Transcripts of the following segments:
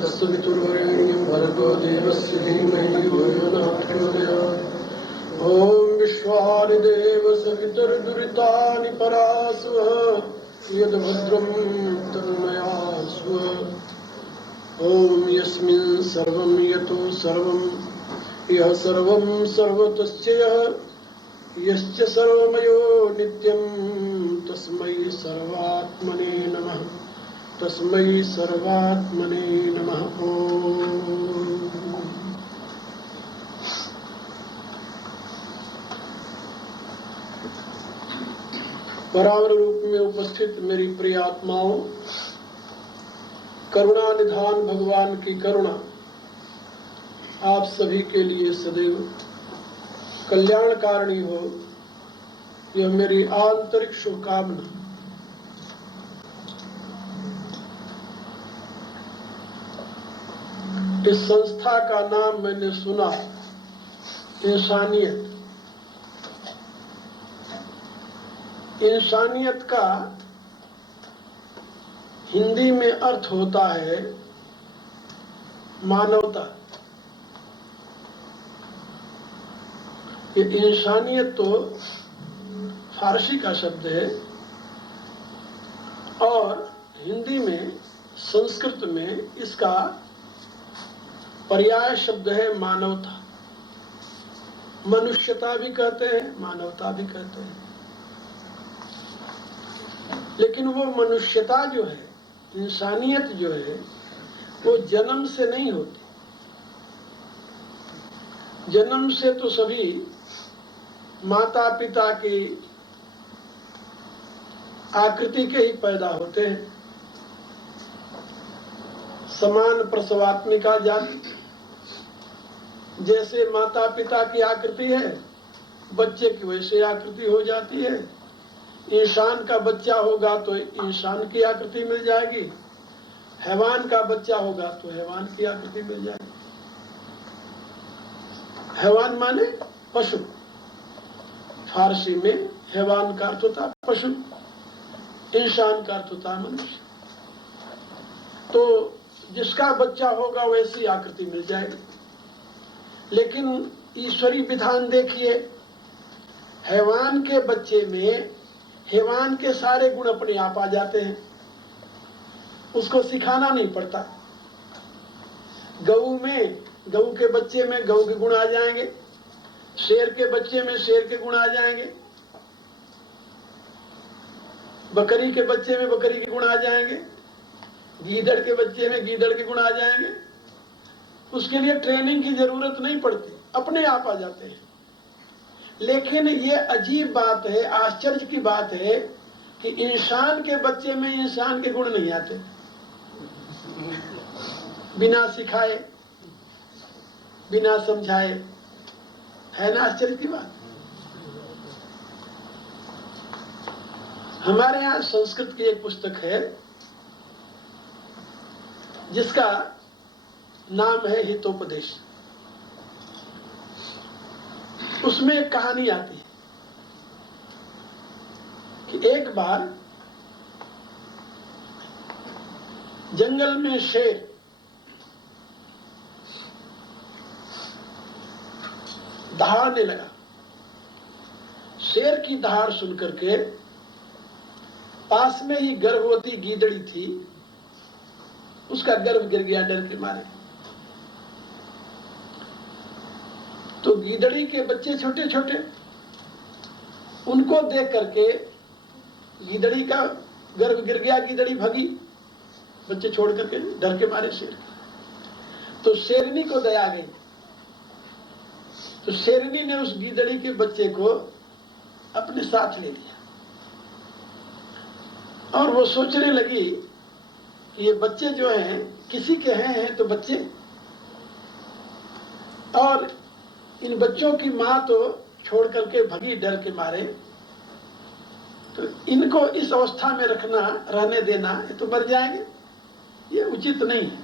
तत्सवितुर्वरेण्यं भर्गो देवस्य धीमहि धियो यो नः प्रचोदयात्। ॐ विश्वादिदेव सवितुर्दुरितानि परासुः यद्भद्रं तन्मयासु। ॐ यस्मिन् सर्वं यतो सर्वं यः सर्वं सर्वतश्च यश्च सर्वमयो नित्यं तस्मै सर्वात्मने नमः। तस्मै सर्वात्मने नमः। ओम। परावर रूप में उपस्थित मेरी प्रिय आत्माओं, करुणा निधान भगवान की करुणा आप सभी के लिए सदैव कल्याणकारिणी हो, यह मेरी आंतरिक शुभकामना। इस संस्था का नाम मैंने सुना, इंसानियत। इंसानियत का हिंदी में अर्थ होता है मानवता। ये इंसानियत तो फारसी का शब्द है और हिंदी में, संस्कृत में इसका पर्याय शब्द है मानवता। मनुष्यता भी कहते हैं, मानवता भी कहते हैं। लेकिन वो मनुष्यता जो है, इंसानियत जो है, वो जन्म से नहीं होती। जन्म से तो सभी माता पिता की आकृति के ही पैदा होते हैं। समान प्रसवात्मिका जाति, जैसे माता पिता की आकृति है, बच्चे की वैसे आकृति हो जाती है। इंसान का बच्चा होगा तो इंसान की आकृति मिल जाएगी, हैवान का बच्चा होगा तो हैवान की आकृति मिल जाएगी। हैवान माने पशु। फारसी में हैवान का अर्थ होता पशु, इंसान का अर्थ होता मनुष्य। तो जिसका बच्चा होगा वैसी आकृति मिल जाएगी। लेकिन ईश्वरी विधान देखिए, हैवान के बच्चे में हैवान के सारे गुण अपने आप आ जाते हैं, उसको सिखाना नहीं पड़ता। गऊ में, गऊ के बच्चे में गऊ के गुण आ जाएंगे, शेर के बच्चे में शेर के गुण आ जाएंगे, बकरी के बच्चे में बकरी के गुण आ जाएंगे, गीदड़ के बच्चे में गीदड़ के गुण आ जाएंगे। उसके लिए ट्रेनिंग की जरूरत नहीं पड़ती, अपने आप आ जाते हैं। लेकिन ये अजीब बात है, आश्चर्य की बात है कि इंसान के बच्चे में इंसान के गुण नहीं आते, बिना सिखाए, बिना समझाए। है ना आश्चर्य की बात। हमारे यहाँ संस्कृत की एक पुस्तक है जिसका नाम है हितोपदेश। उसमें एक कहानी आती है कि एक बार जंगल में शेर दहाड़ने लगा। शेर की दहाड़ सुनकर के पास में ही गर्भवती गीदड़ी थी, उसका गर्भ गिर गया डर के मारे। तो गीदड़ी के बच्चे छोटे छोटे, उनको देख करके गीदड़ी का गर्भ गिर गया, गीदड़ी भगी बच्चे छोड़ करके डर के मारे शेर। तो शेरनी को दया गई, तो शेरनी ने उस गीदड़ी के बच्चे को अपने साथ ले लिया और वो सोचने लगी ये बच्चे जो हैं किसी के हैं तो बच्चे, और इन बच्चों की माँ तो छोड़ करके भगी डर के मारे, तो इनको इस अवस्था में रखना, रहने देना, ये तो मर जाएंगे, ये उचित नहीं है।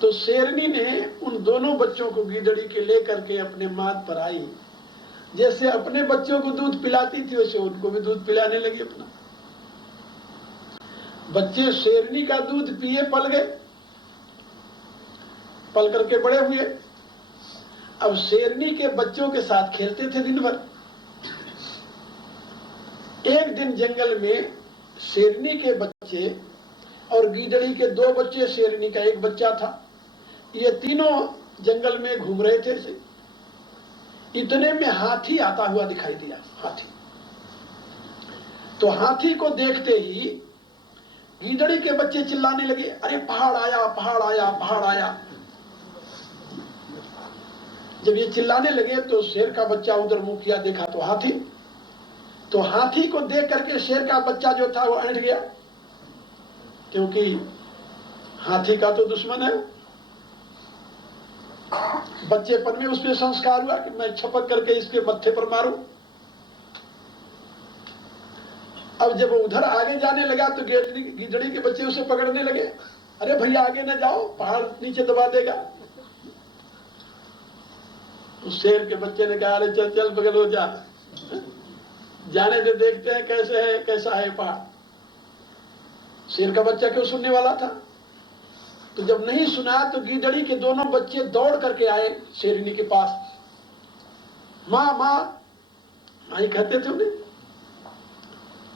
तो शेरनी ने उन दोनों बच्चों को गीदड़ी के लेकर के अपने माथ पर आई। जैसे अपने बच्चों को दूध पिलाती थी वैसे उनको भी दूध पिलाने लगी अपना। बच्चे शेरनी का दूध पिए पल गए पल करके बड़े हुए। अब शेरनी के बच्चों के साथ खेलते थे दिन भर। एक दिन जंगल में शेरनी के बच्चे और गीदड़ी के 2 बच्चे, शेरनी का 1 बच्चा था, ये तीनों जंगल में घूम रहे थे। इतने में हाथी आता हुआ दिखाई दिया। हाथी तो हाथी को देखते ही गीदड़ी के बच्चे चिल्लाने लगे, अरे पहाड़ आया, पहाड़ आया, पहाड़ आया। जब ये चिल्लाने लगे तो शेर का बच्चा उधर मुंह किया, देखा तो हाथी। तो हाथी को देख करके शेर का बच्चा जो था वो ऐंठ गया, क्योंकि हाथी का तो दुश्मन है। बच्चेपन में उसमें संस्कार हुआ कि मैं छपक करके इसके मत्थे पर मारूं। अब जब वो उधर आगे जाने लगा तो गीदड़ी के बच्चे उसे पकड़ने लगे, अरे भैया आगे न जाओ, पहाड़ नीचे दबा देगा। तो शेर के बच्चे ने कहा, अरे चल चल बगल हो जा, जाने दे, देखते हैं कैसे है, कैसा है पहाड़। शेर का बच्चा क्यों सुनने वाला था। तो जब नहीं सुना तो गीदड़ी के दोनों बच्चे दौड़ करके आए शेरनी के पास। माँ माँ माँ ही कहते थे उन्हें।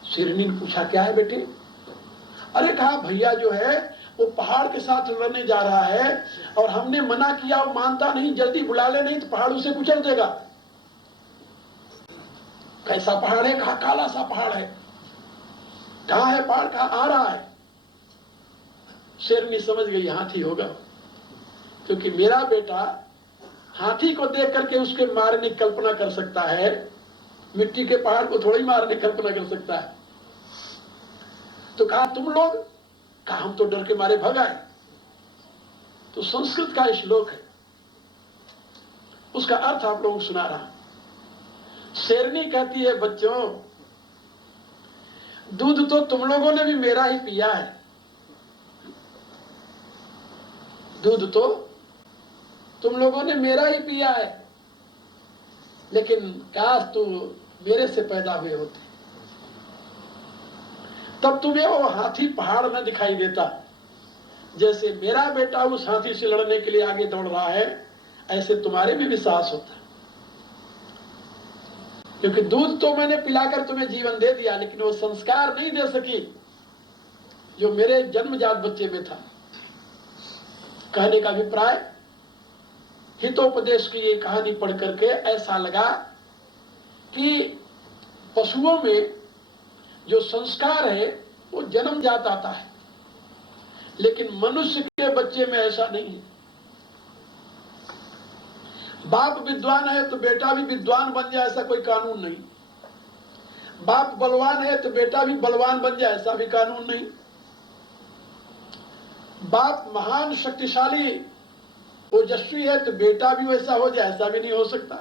शेरनी ने पूछा, क्या है बेटे। अरे कहा, भैया जो है वो पहाड़ के साथ लड़ने जा रहा है और हमने मना किया, वो मानता नहीं, जल्दी बुला ले, नहीं तो पहाड़ उसे कुचल देगा। कैसा पहाड़ है। कहा, काला सा पहाड़ है। कहाँ है पहाड़। कहा, आ रहा है। शेरनी समझ गई हाथी होगा, क्योंकि मेरा बेटा हाथी को देख करके उसके मारने की कल्पना कर सकता है, मिट्टी के पहाड़ को थोड़ी मारने की कल्पना कर सकता है। तो कहा, तुम लोग। कहा, हम तो डर के मारे भग आए। तो संस्कृत का श्लोक है, उसका अर्थ आप लोगों को सुना रहा। शेरनी कहती है, बच्चों दूध तो तुम लोगों ने भी मेरा ही पिया है। दूध तो तुम लोगों ने मेरा ही पिया है, लेकिन काश तुम मेरे से पैदा हुए होते, तब तुम्हें वो हाथी पहाड़ न दिखाई देता। जैसे मेरा बेटा उस हाथी से लड़ने के लिए आगे दौड़ रहा है, ऐसे तुम्हारे में भी साहस होता। क्योंकि दूध तो मैंने पिलाकर तुम्हें जीवन दे दिया, लेकिन वो संस्कार नहीं दे सकी जो मेरे जन्मजात बच्चे में था। कहने का अभिप्राय, हितोपदेश की ये कहानी पढ़ करके ऐसा लगा कि पशुओं में जो संस्कार है वो जन्मजात आता है, लेकिन मनुष्य के बच्चे में ऐसा नहीं है। बाप विद्वान है तो बेटा भी विद्वान बन जाए, ऐसा कोई कानून नहीं। बाप बलवान है तो बेटा भी बलवान बन जाए, ऐसा भी कानून नहीं। बाप महान शक्तिशाली ओजस्वी है तो बेटा भी वैसा हो जाए, ऐसा भी नहीं हो सकता।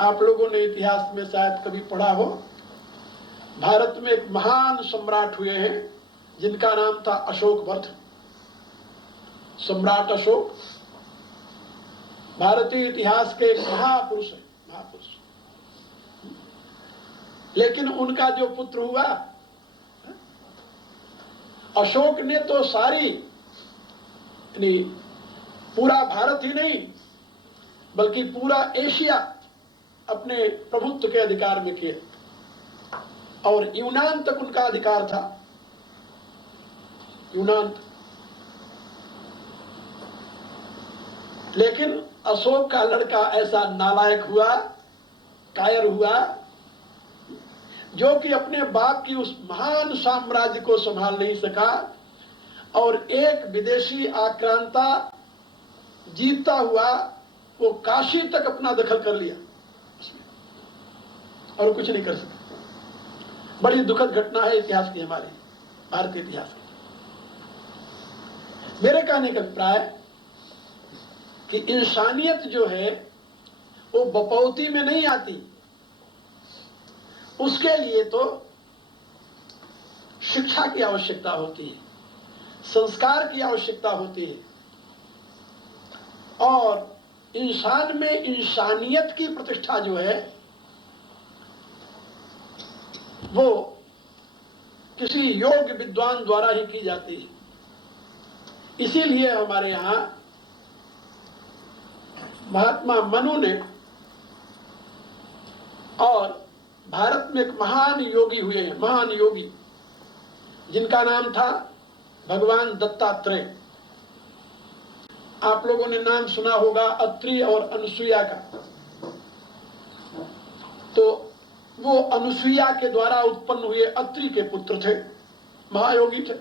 आप लोगों ने इतिहास में शायद कभी पढ़ा हो, भारत में एक महान सम्राट हुए हैं जिनका नाम था अशोक वर्धन। सम्राट अशोक भारतीय इतिहास के एक महापुरुष है, महापुरुष। लेकिन उनका जो पुत्र हुआ, अशोक ने तो सारी पूरा भारत ही नहीं बल्कि पूरा एशिया अपने प्रभुत्व के अधिकार में किया, और यूनान तक उनका अधिकार था। यूनान तक। लेकिन अशोक का लड़का ऐसा नालायक हुआ, कायर हुआ, जो कि अपने बाप की उस महान साम्राज्य को संभाल नहीं सका और एक विदेशी आक्रांता जीतता हुआ वो काशी तक अपना दखल कर लिया और कुछ नहीं कर सका। बड़ी दुखद घटना है इतिहास की, हमारे भारतीय इतिहास की। मेरे कहने का अभिप्राय कि इंसानियत जो है वो बपौती में नहीं आती, उसके लिए तो शिक्षा की आवश्यकता होती है, संस्कार की आवश्यकता होती है, और इंसान में इंसानियत की प्रतिष्ठा जो है वो किसी योग्य विद्वान द्वारा ही की जाती है। इसीलिए हमारे यहाँ महात्मा मनु ने, और भारत में एक महान योगी हुए हैं, महान योगी, जिनका नाम था भगवान दत्तात्रेय। आप लोगों ने नाम सुना होगा अत्रि और अनुसुईया का। तो वो अनुसुईया के द्वारा उत्पन्न हुए अत्रि के पुत्र थे, महायोगी थे।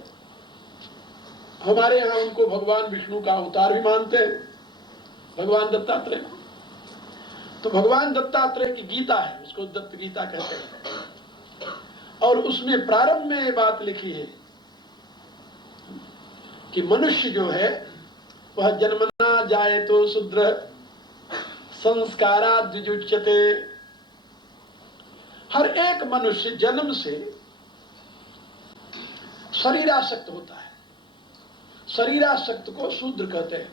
हमारे यहाँ उनको भगवान विष्णु का अवतार भी मानते हैं, भगवान दत्तात्रेय। तो भगवान दत्तात्रेय की गीता है, उसको दत्त गीता कहते हैं, और उसमें प्रारंभ में ये बात लिखी है कि मनुष्य जो है वह जन्मना जाए तो शूद्र संस्कारा द्विजुच्यते। हर एक मनुष्य जन्म से शरीरासक्त होता है। शरीरासक्त को शूद्र कहते हैं।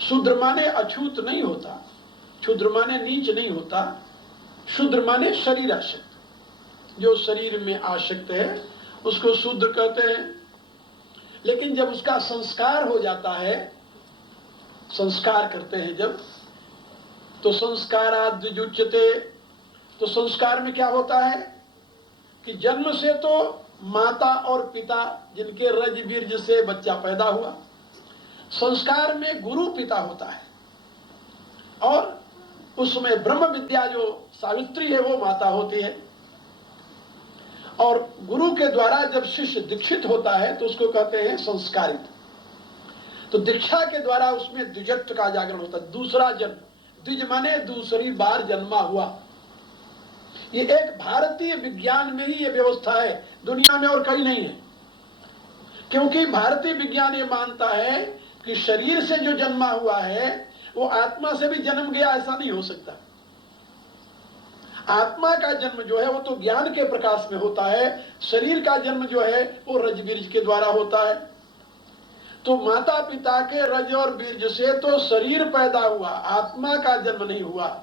शूद्र माने अछूत नहीं होता, शूद्र माने नीच नहीं होता, शूद्र माने शरीरासक्त। जो शरीर में आसक्त है उसको शूद्र कहते हैं। लेकिन जब उसका संस्कार हो जाता है, संस्कार करते हैं जब, तो संस्काराद् द्विजुच्यते। तो संस्कार में क्या होता है कि जन्म से तो माता और पिता जिनके रज बीर्ज से बच्चा पैदा हुआ, संस्कार में गुरु पिता होता है, और उसमें ब्रह्म विद्या जो सावित्री है वो माता होती है। और गुरु के द्वारा जब शिष्य दीक्षित होता है तो उसको कहते हैं संस्कारित। तो दीक्षा के द्वारा उसमें द्विजत्व का जागरण होता है, दूसरा जन्म। द्विज माने दूसरी बार जन्मा हुआ। ये एक भारतीय विज्ञान में ही ये व्यवस्था है, दुनिया में और कहीं नहीं है। क्योंकि भारतीय विज्ञान ये मानता है कि शरीर से जो जन्मा हुआ है वो आत्मा से भी जन्म गया, ऐसा नहीं हो सकता। आत्मा का जन्म जो है वो तो ज्ञान के प्रकाश में होता है, शरीर का जन्म जो है वो रज बीर्ज के द्वारा होता है। तो माता पिता के रज और बीर्ज से तो शरीर पैदा हुआ, आत्मा का जन्म नहीं हुआ।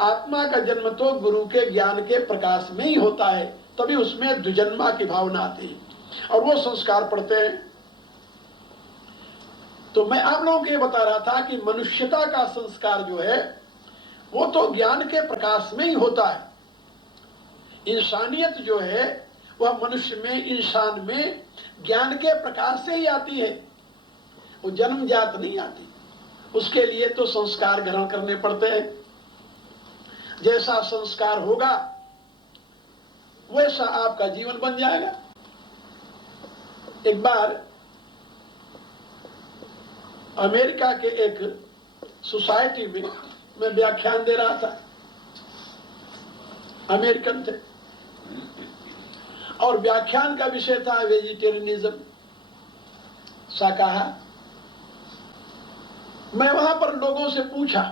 आत्मा का जन्म तो गुरु के ज्ञान के प्रकाश में ही होता है, तभी उसमें द्विजन्मा की भावना आती है और वो संस्कार पड़ते हैं। तो मैं आप लोगों को ये बता रहा था कि मनुष्यता का संस्कार जो है वो तो ज्ञान के प्रकाश में ही होता है। इंसानियत जो है वह मनुष्य में, इंसान में ज्ञान के प्रकाश से ही आती है, वो जन्मजात नहीं आती। उसके लिए तो संस्कार ग्रहण करने पड़ते हैं। जैसा संस्कार होगा वैसा आपका जीवन बन जाएगा। एक बार अमेरिका के एक सोसाइटी में मैं व्याख्यान दे रहा था। अमेरिकन थे और व्याख्यान का विषय था वेजिटेरियनिज्म, शाकाहार। मैं वहां पर लोगों से पूछा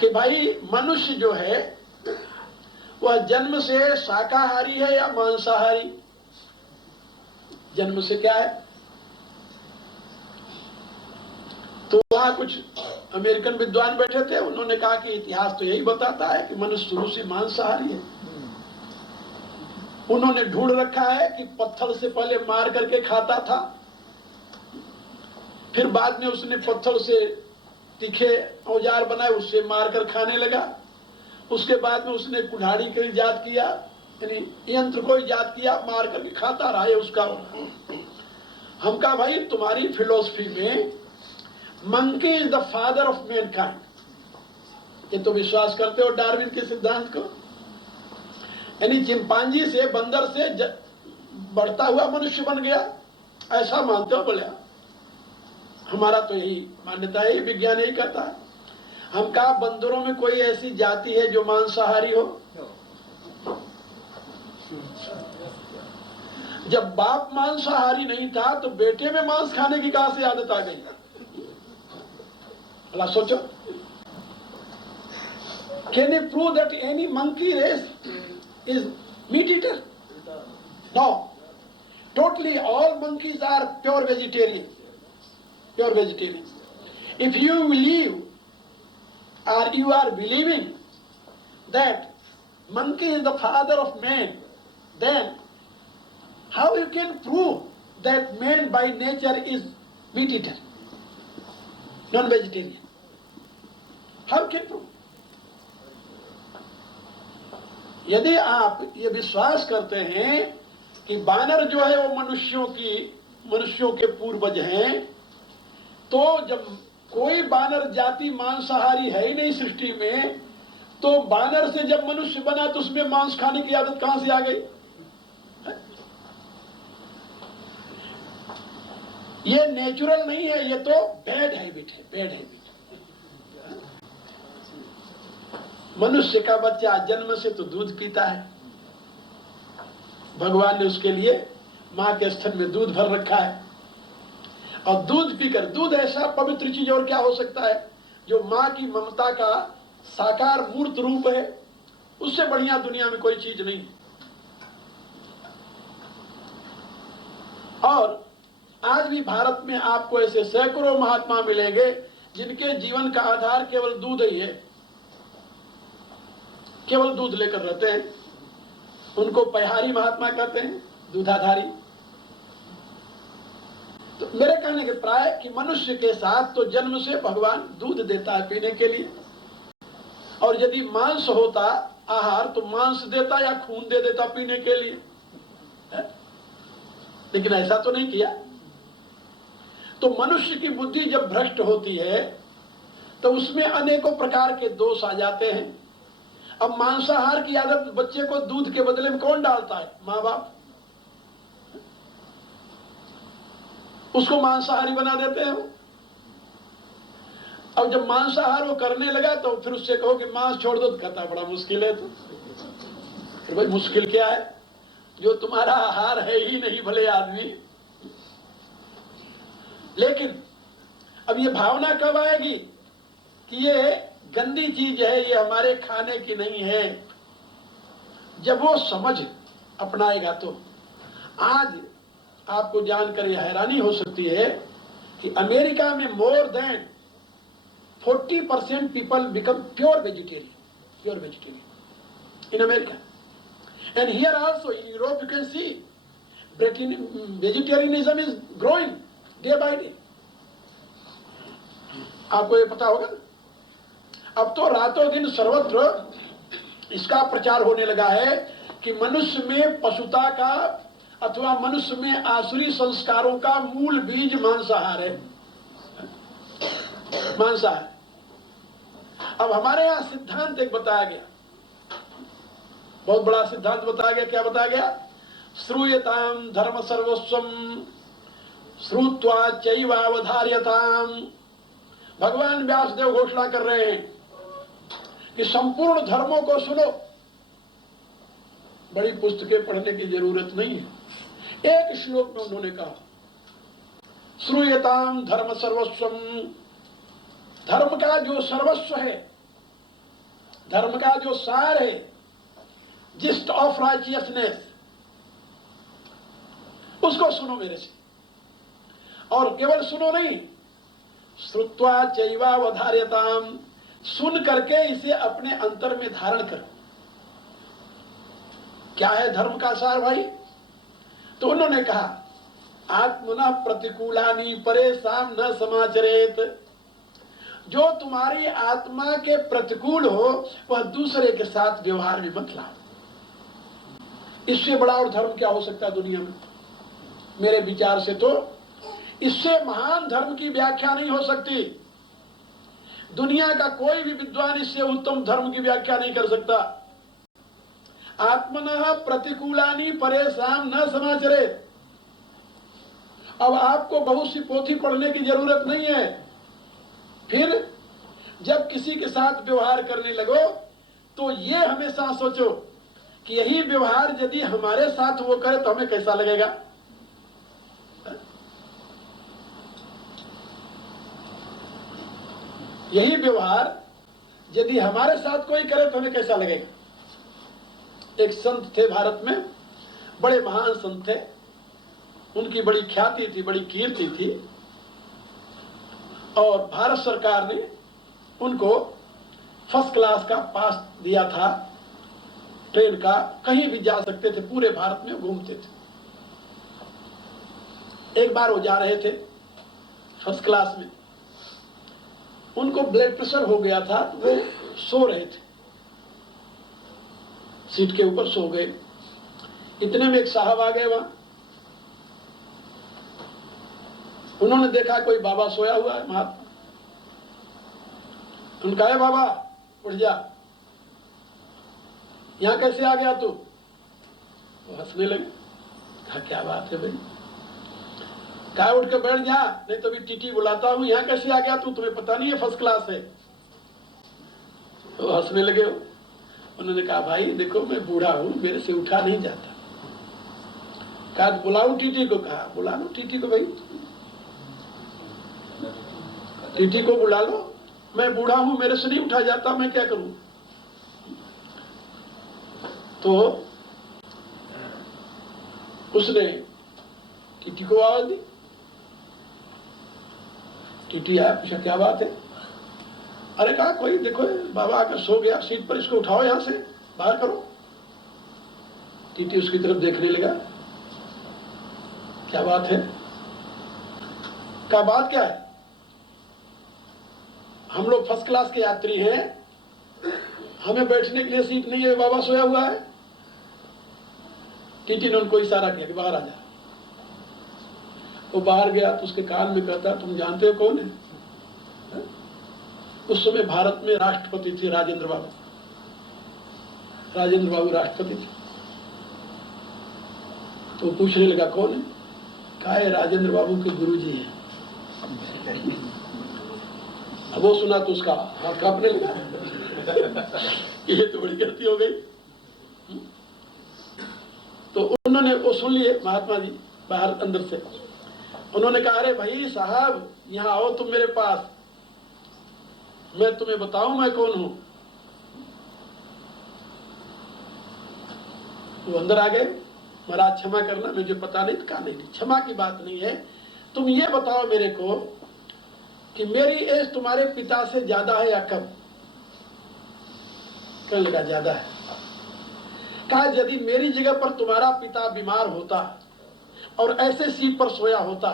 कि भाई मनुष्य जो है वह जन्म से शाकाहारी है या मांसाहारी? जन्म से क्या है? तो वहां कुछ अमेरिकन विद्वान बैठे थे, उन्होंने कहा कि इतिहास तो यही बताता है कि मनुष्य शुरू से मांसाहारी है। उन्होंने ढूंढ रखा है कि पत्थर से पहले मार करके खाता था, फिर बाद में उसने पत्थर से तीखे औजार बनाए, उससे मारकर खाने लगा। उसके बाद में उसने कुल्हाड़ी का इजाद किया, यानी यंत्र को इजाद किया, मार करके खाता रहा है उसका। हम कहा भाई तुम्हारी फिलोसफी में monkey is the father of Mankind, ये तो विश्वास करते हो डार्विन के सिद्धांत को? यानी चिंपांजी से, बंदर से बढ़ता हुआ मनुष्य बन गया, ऐसा मानते हो? बोले हमारा तो यही मान्यता है, विज्ञान यही कहता है। हम कहा बंदरों में कोई ऐसी जाति है जो मांसाहारी हो? जब बाप मांसाहारी नहीं था तो बेटे में मांस खाने की कहां से आदत आ गई? अल्लाह सोचो, can you prove that any monkey race is meat eater? No, totally all monkeys are pure vegetarian. Pure vegetarian. If you believe or you are believing that monkey is the father of man, then How you can prove that man by nature is meat eater, non-vegetarian? How can prove? यदि आप ये विश्वास करते हैं कि बानर जो है वो मनुष्यों के पूर्वज हैं, तो जब कोई बानर जाति मांसाहारी है ही नहीं सृष्टि में, तो बानर से जब मनुष्य बना तो उसमें मांस खाने की आदत कहां से आ गई? ये नेचुरल नहीं है, ये तो बैड हैबिट है, बैड हैबिट। मनुष्य का बच्चा जन्म से तो दूध पीता है, भगवान ने उसके लिए मां के स्तन में दूध भर रखा है, और दूध पीकर, दूध ऐसा पवित्र चीज और क्या हो सकता है जो मां की ममता का साकार मूर्त रूप है, उससे बढ़िया दुनिया में कोई चीज नहीं। और आज भी भारत में आपको ऐसे सैकड़ों महात्मा मिलेंगे जिनके जीवन का आधार केवल दूध ही है, केवल दूध लेकर रहते हैं। उनको पहाड़ी महात्मा कहते हैं, दूधाधारी। तो मेरे कहने के प्राय कि मनुष्य के साथ तो जन्म से भगवान दूध देता है पीने के लिए, और यदि मांस होता आहार तो मांस देता या खून दे देता पीने के लिए है? लेकिन ऐसा तो नहीं किया। तो मनुष्य की बुद्धि जब भ्रष्ट होती है तो उसमें अनेकों प्रकार के दोष आ जाते हैं। अब मांसाहार की आदत बच्चे को दूध के बदले में कौन डालता है? माँ बाप। उसको मांसाहारी बना देते हैं वो। अब जब मांसाहार वो करने लगा तो फिर उससे कहो कि मांस छोड़ दो, तो कहता बड़ा मुश्किल है। तो भाई मुश्किल क्या है, जो तुम्हारा आहार है ही नहीं भले आदमी। लेकिन अब ये भावना कब आएगी कि ये गंदी चीज है, ये हमारे खाने की नहीं है? जब वो समझ अपनाएगा। तो आज आपको जानकर यह हैरानी हो सकती है कि अमेरिका में more than 40% people become pure vegetarian in America. And here also in Europe you can see vegetarianism is growing day by day. आपको ये पता होगा। अब तो रातों दिन सर्वत्र इसका प्रचार होने लगा है कि मनुष्य में पशुता का अथवा मनुष्य में आसुरी संस्कारों का मूल बीज मांसाहार है, मांसाहार। अब हमारे यहां सिद्धांत एक बताया गया, बहुत बड़ा सिद्धांत बताया गया। क्या बताया गया? श्रूयताम धर्म सर्वस्वम श्रुत्वा चैवावधार्यताम। भगवान व्यासदेव घोषणा कर रहे हैं कि संपूर्ण धर्मों को सुनो। बड़ी पुस्तकें पढ़ने की जरूरत नहीं है। एक श्लोक में उन्होंने कहा श्रूयताम धर्म सर्वस्वम। धर्म का जो सर्वस्व है, धर्म का जो सार है, जिस्ट ऑफ राइचियसनेस, उसको सुनो मेरे से। और केवल सुनो नहीं, श्रुत्वा चैवावधार्यताम, सुन करके इसे अपने अंतर में धारण करो। क्या है धर्म का सार भाई? तो उन्होंने कहा आत्मना प्रतिकूलानि परेशान न समाचरेत। जो तुम्हारी आत्मा के प्रतिकूल हो वह दूसरे के साथ व्यवहार में मत लाओ। इससे बड़ा और धर्म क्या हो सकता है दुनिया में? मेरे विचार से तो इससे महान धर्म की व्याख्या नहीं हो सकती। दुनिया का कोई भी विद्वान इससे उत्तम धर्म की व्याख्या नहीं कर सकता। आत्मनः प्रतिकूलानि परेशान न समाचरे। अब आपको बहुत सी पोथी पढ़ने की जरूरत नहीं है। फिर जब किसी के साथ व्यवहार करने लगो तो ये हमेशा सोचो कि यही व्यवहार यदि हमारे साथ वो करे तो हमें कैसा लगेगा। यही व्यवहार यदि हमारे साथ कोई करे तो हमें कैसा लगेगा। एक संत थे भारत में, बड़े महान संत थे, उनकी बड़ी ख्याति थी, बड़ी कीर्ति थी, और भारत सरकार ने उनको फर्स्ट क्लास का पास दिया था, ट्रेन का, कहीं भी जा सकते थे, पूरे भारत में घूमते थे। एक बार वो जा रहे थे फर्स्ट क्लास में, उनको ब्लड प्रेशर हो गया था, तो वो सो रहे थे, सीट के ऊपर सो गए। इतने में एक साहब आ गए वहां, उन्होंने देखा कोई बाबा सोया हुआ है महात्मा। उनका है बाबा उठ जा, यहां कैसे आ गया तू? वो हंसने लगे, कहा क्या बात है भाई, कहा उठ के बैठ जा, नहीं तो अभी टीटी बुलाता हूं। यहां कैसे आ गया तू, तुम्हें पता नहीं है फर्स्ट क्लास है? वो हंसने लगे। उन्होंने कहा भाई देखो मैं बूढ़ा हूं, मेरे से उठा नहीं जाता। कहा बुलाऊं टीटी को? कहा बुला लो टीटी को भाई, टीटी को बुला लो, मैं बूढ़ा हूं, मेरे से नहीं उठा जाता, मैं क्या करूं? तो उसने टीटी को आवाज दी, टीटी आया, पूछा क्या बात है? अरे कहा कोई देखो बाबा आकर सो गया सीट पर, इसको उठाओ यहां से बाहर करो। टीटी उसकी तरफ देखने लगा, क्या बात है? क्या बात क्या है? हम लोग फर्स्ट क्लास के यात्री हैं, हमें बैठने के लिए सीट नहीं है, बाबा सोया हुआ है। टीटी ने उनको इशारा किया कि बाहर आ जा। वो बाहर गया तो उसके कान में कहता, तुम जानते हो कौन है? उस समय भारत में राष्ट्रपति थे राजेंद्र बाबू, राजेंद्र बाबू राष्ट्रपति थे। तो पूछने लगा कौन है? कहा है राजेंद्र बाबू के गुरुजी हैं। अब वो सुना तो उसका हाथ कांपने लगा, ये तो बड़ी गलती हो गई। तो उन्होंने वो सुन लिए महात्मा जी बाहर अंदर से। उन्होंने कहा अरे भाई साहब यहाँ आओ तुम मेरे पास, मैं तुम्हें बताऊं मैं कौन हूं। वो अंदर आ गए, महाराज क्षमा करना मुझे पता नहीं। कहा नहीं क्षमा की बात नहीं है, तुम ये बताओ मेरे को कि मेरी एज तुम्हारे पिता से ज्यादा है या कम? कहने लगा ज्यादा है। कहा यदि मेरी जगह पर तुम्हारा पिता बीमार होता और ऐसे सीट पर सोया होता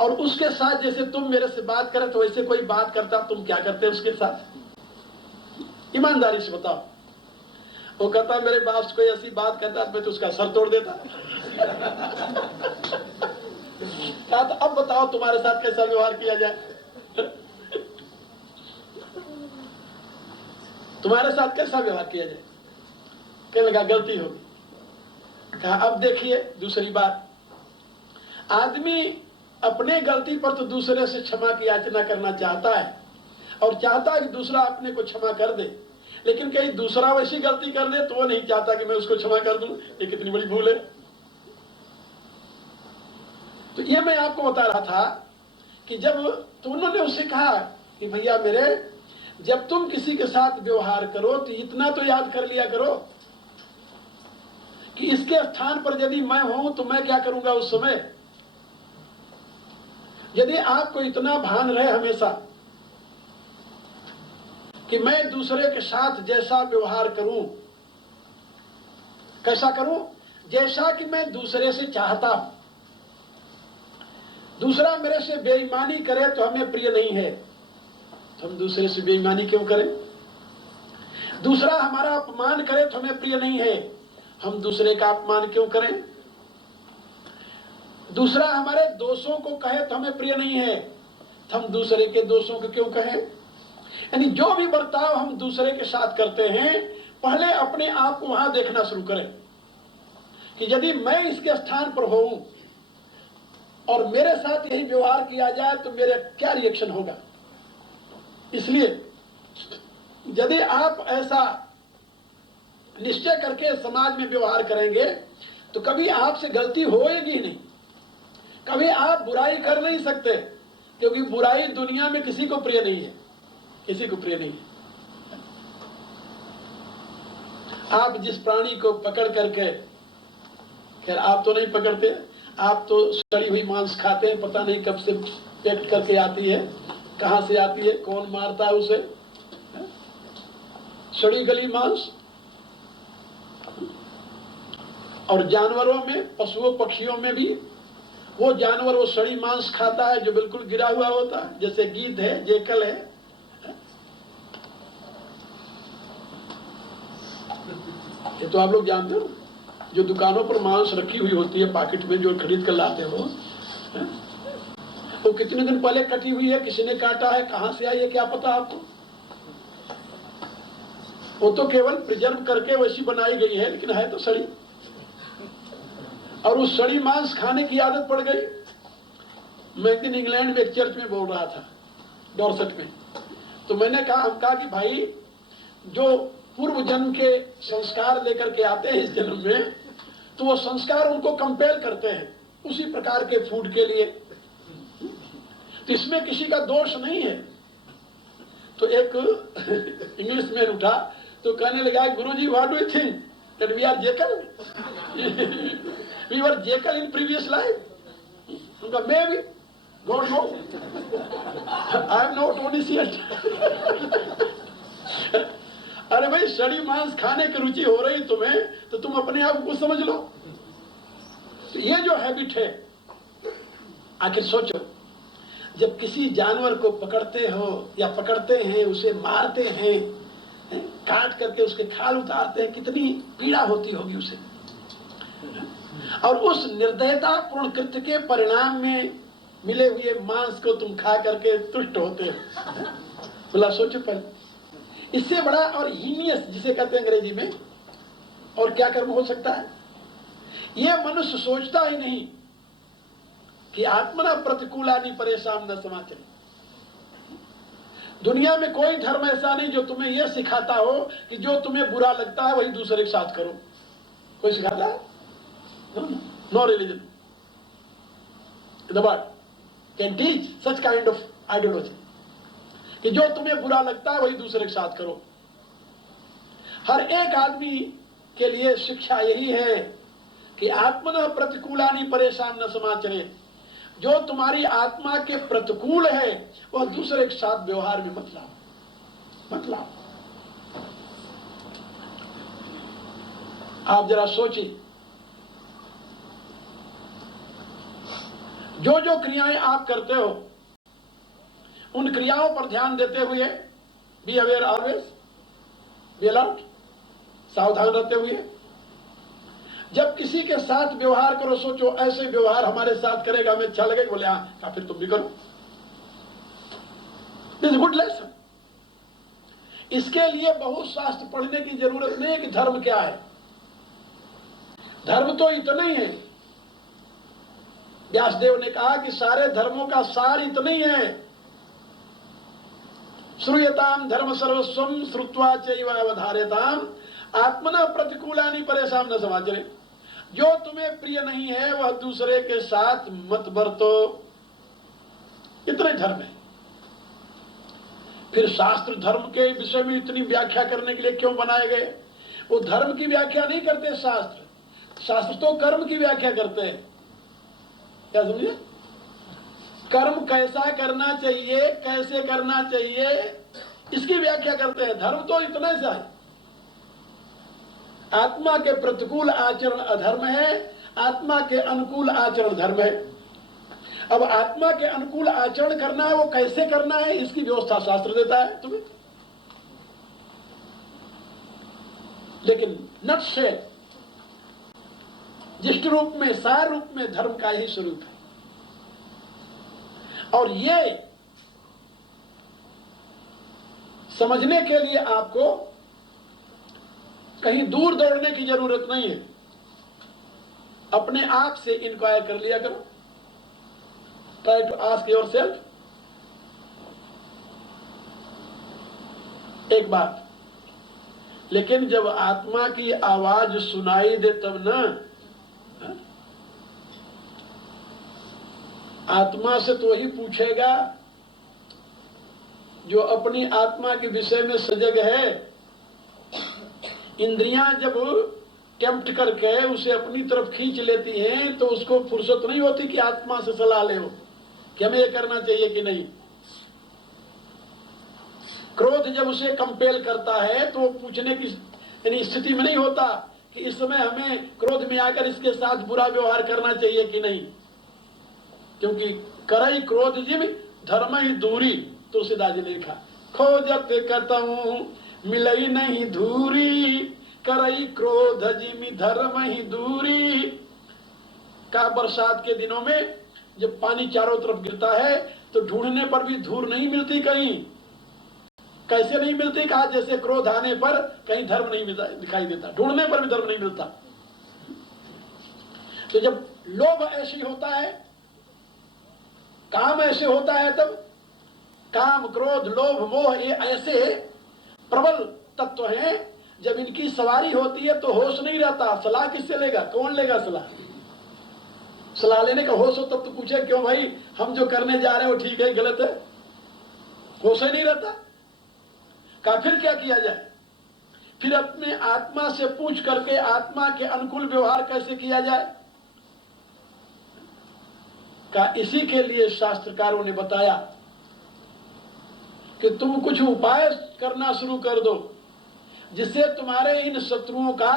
और उसके साथ जैसे तुम मेरे से बात करे तो वैसे कोई बात करता, तुम क्या करते उसके साथ? ईमानदारी से बताओ। वो कहता मेरे बाप से कोई ऐसी बात करता मैं तो उसका सर तोड़ देता। कहा तो अब बताओ तुम्हारे साथ कैसा व्यवहार किया जाए, तुम्हारे साथ कैसा व्यवहार किया जाए? कहने लगा गलती होगी। कहा अब देखिए दूसरी बात, आदमी अपने गलती पर तो दूसरे से क्षमा की याचना करना चाहता है और चाहता है कि दूसरा अपने को क्षमा कर दे, लेकिन कहीं दूसरा वैसी गलती कर दे तो वो नहीं चाहता कि मैं उसको क्षमा कर दूं। ये कितनी बड़ी भूल है। तो ये मैं आपको बता रहा था कि जब तो उन्होंने उससे कहा कि भैया मेरे, जब तुम किसी के साथ व्यवहार करो तो इतना तो याद कर लिया करो कि इसके स्थान पर यदि मैं हूं तो मैं क्या करूंगा उस समय। यदि आपको इतना भान रहे हमेशा कि मैं दूसरे के साथ जैसा व्यवहार करूं, कैसा करूं? जैसा कि मैं दूसरे से चाहता हूं। दूसरा मेरे से बेईमानी करे तो हमें प्रिय नहीं है, तो हम दूसरे से बेईमानी क्यों करें? दूसरा हमारा अपमान करे तो हमें प्रिय नहीं है, हम दूसरे का अपमान क्यों करें? दूसरा हमारे दोषों को कहे तो हमें प्रिय नहीं है, तो हम दूसरे के दोषों को क्यों कहें? यानी जो भी बर्ताव हम दूसरे के साथ करते हैं, पहले अपने आप को वहां देखना शुरू करें कि यदि मैं इसके स्थान पर हूं और मेरे साथ यही व्यवहार किया जाए तो मेरा क्या रिएक्शन होगा। इसलिए यदि आप ऐसा निश्चय करके समाज में व्यवहार करेंगे तो कभी आपसे गलती होएगी नहीं, कभी आप बुराई कर नहीं सकते, क्योंकि बुराई दुनिया में किसी को प्रिय नहीं है, किसी को प्रिय नहीं है। आप जिस प्राणी को पकड़ करके, खैर आप तो नहीं पकड़ते, आप तो सड़ी हुई मांस खाते हैं, पता नहीं कब से पैक करके आती है, कहां से आती है, कौन मारता है उसे, सड़ी गली मांस। और जानवरों में, पशुओं पक्षियों में भी वो जानवर वो सड़ी मांस खाता है जो बिल्कुल गिरा हुआ होता है, जैसे गीद है, जेकल है। ये तो आप लोग जानते हो, जो दुकानों पर मांस रखी हुई होती है पैकेट में, जो खरीद कर लाते हो, वो कितने दिन पहले कटी हुई है, किसी ने काटा है, कहां से आई है, क्या पता आपको? वो तो केवल प्रिजर्व करके वैसी बनाई गई है, लेकिन है तो सड़ी। और उस सड़ी मांस खाने की आदत पड़ गई। मैं एक दिन इंग्लैंड में एक चर्च में बोल रहा था, डॉर्सेट में, तो मैंने कहा कि भाई जो पूर्व जन्म के संस्कार लेकर के आते हैं इस जन्म में, तो वो संस्कार उनको कंपेल करते हैं उसी प्रकार के फूड के लिए, तो इसमें किसी का दोष नहीं है। तो एक इंग्लिश में उठा तो कहने लगा, Guruji what do you think that we are jackal? We were jackal in previous life. उनका may be, God know, I am not omniscient. अरे भाई, सड़ी मांस खाने की रुचि हो रही तुम्हें, तो तुम अपने आप को समझ लो। तो ये जो हैबिट है, आखिर सोचो, जब किसी जानवर को पकड़ते हो या पकड़ते हैं, उसे मारते हैं, काट करके उसके खाल उतारते हैं, कितनी पीड़ा होती होगी उसे। और उस निर्दयतापूर्ण कृत्य के परिणाम में मिले हुए मांस को तुम खा करके तुष्ट होते हो। बोला सोचो पहले, इससे बड़ा और हीनियस, जिसे कहते हैं अंग्रेजी में, और क्या कर्म हो सकता है? यह मनुष्य सोचता ही नहीं कि आत्मना प्रतिकूलानि परेशान न समाचरे। दुनिया में कोई धर्म ऐसा नहीं जो तुम्हें यह सिखाता हो कि जो तुम्हें बुरा लगता है वही दूसरे के साथ करो। कोई सिखाता है? No religion in the world can teach such kind of ideology कि जो तुम्हें बुरा लगता है वही दूसरे के साथ करो। हर एक आदमी के लिए शिक्षा यही है कि आत्मना प्रतिकूलानि परेशान न समाचरे। जो तुम्हारी आत्मा के प्रतिकूल है वह दूसरे के साथ व्यवहार में मत लाओ। आप जरा सोचिए, जो जो क्रियाएं आप करते हो उन क्रियाओं पर ध्यान देते हुए, be aware always, be alert, सावधान रहते हुए जब किसी के साथ व्यवहार करो, सोचो ऐसे व्यवहार हमारे साथ करेगा, हमें अच्छा लगेगा, बोले हाँ फिर तुम भी करो। This good lesson. इसके लिए बहुत शास्त्र पढ़ने की जरूरत नहीं है कि धर्म क्या है। धर्म तो इतना ही है। व्यासदेव ने कहा कि सारे धर्मों का सार इतना ही है, श्रूयताम धर्म सर्वस्वम श्रुत्वा चैव अवधार्यताम आत्मना प्रतिकूलानि परेशान न समाचरे। जो तुम्हें प्रिय नहीं है वह दूसरे के साथ मत बरतो। इतने धर्म है। फिर शास्त्र धर्म के विषय में इतनी व्याख्या करने के लिए क्यों बनाए गए? वो धर्म की व्याख्या नहीं करते शास्त्र तो कर्म की व्याख्या करते हैं। क्या समझे? कर्म कैसा करना चाहिए, कैसे करना चाहिए, इसकी व्याख्या करते हैं। धर्म तो इतने सा है। आत्मा के प्रतिकूल आचरण अधर्म है, आत्मा के अनुकूल आचरण धर्म है। अब आत्मा के अनुकूल आचरण करना है, वो कैसे करना है, इसकी व्यवस्था शास्त्र देता है तुम्हें। लेकिन नटशेल, जिष्ट रूप में, सार रूप में धर्म का ही स्वरूप है। और ये समझने के लिए आपको कहीं दूर दौड़ने की जरूरत नहीं है। अपने आप से इंक्वायर कर लिया करो। Try to ask yourself. एक बात, लेकिन जब आत्मा की आवाज सुनाई दे तब ना, आत्मा से तो वही पूछेगा जो अपनी आत्मा के विषय में सजग है। इंद्रियां जब टेम्प्ट करके उसे अपनी तरफ खींच लेती हैं तो उसको फुर्सत नहीं होती कि आत्मा से सलाह ले कि हमें ये करना चाहिए कि नहीं। क्रोध जब उसे कंपेल करता है तो वो पूछने की स्थिति में नहीं होता कि इस समय हमें क्रोध में आकर इसके साथ बुरा व्यवहार करना चाहिए कि नहीं। क्योंकि करई क्रोध जिम धर्म ही दूरी, तुलसीदास जी ने लिखा, खोजत कतहु मिलई नहीं धूरी, करई क्रोध जिम धर्म ही दूरी। का बरसात के दिनों में जब पानी चारों तरफ गिरता है तो ढूंढने पर भी धूल नहीं मिलती कहीं। कैसे नहीं मिलती? कहा जैसे क्रोध आने पर कहीं धर्म नहीं मिलता, दिखाई देता, ढूंढने पर भी धर्म नहीं मिलता। तो जब लोभ ऐसी होता है, काम ऐसे होता है, तब काम क्रोध लोभ मोह ये ऐसे प्रबल तत्व हैं, जब इनकी सवारी होती है तो होश नहीं रहता। सलाह किससे लेगा? कौन लेगा सलाह? सलाह लेने का होश हो तब तो पूछे, क्यों भाई हम जो करने जा रहे हैं वो ठीक है गलत है? होश ही नहीं रहता। का फिर क्या किया जाए? फिर अपने आत्मा से पूछ करके आत्मा के अनुकूल व्यवहार कैसे किया जाए? का इसी के लिए शास्त्रकारों ने बताया कि तुम कुछ उपाय करना शुरू कर दो जिससे तुम्हारे इन शत्रुओं का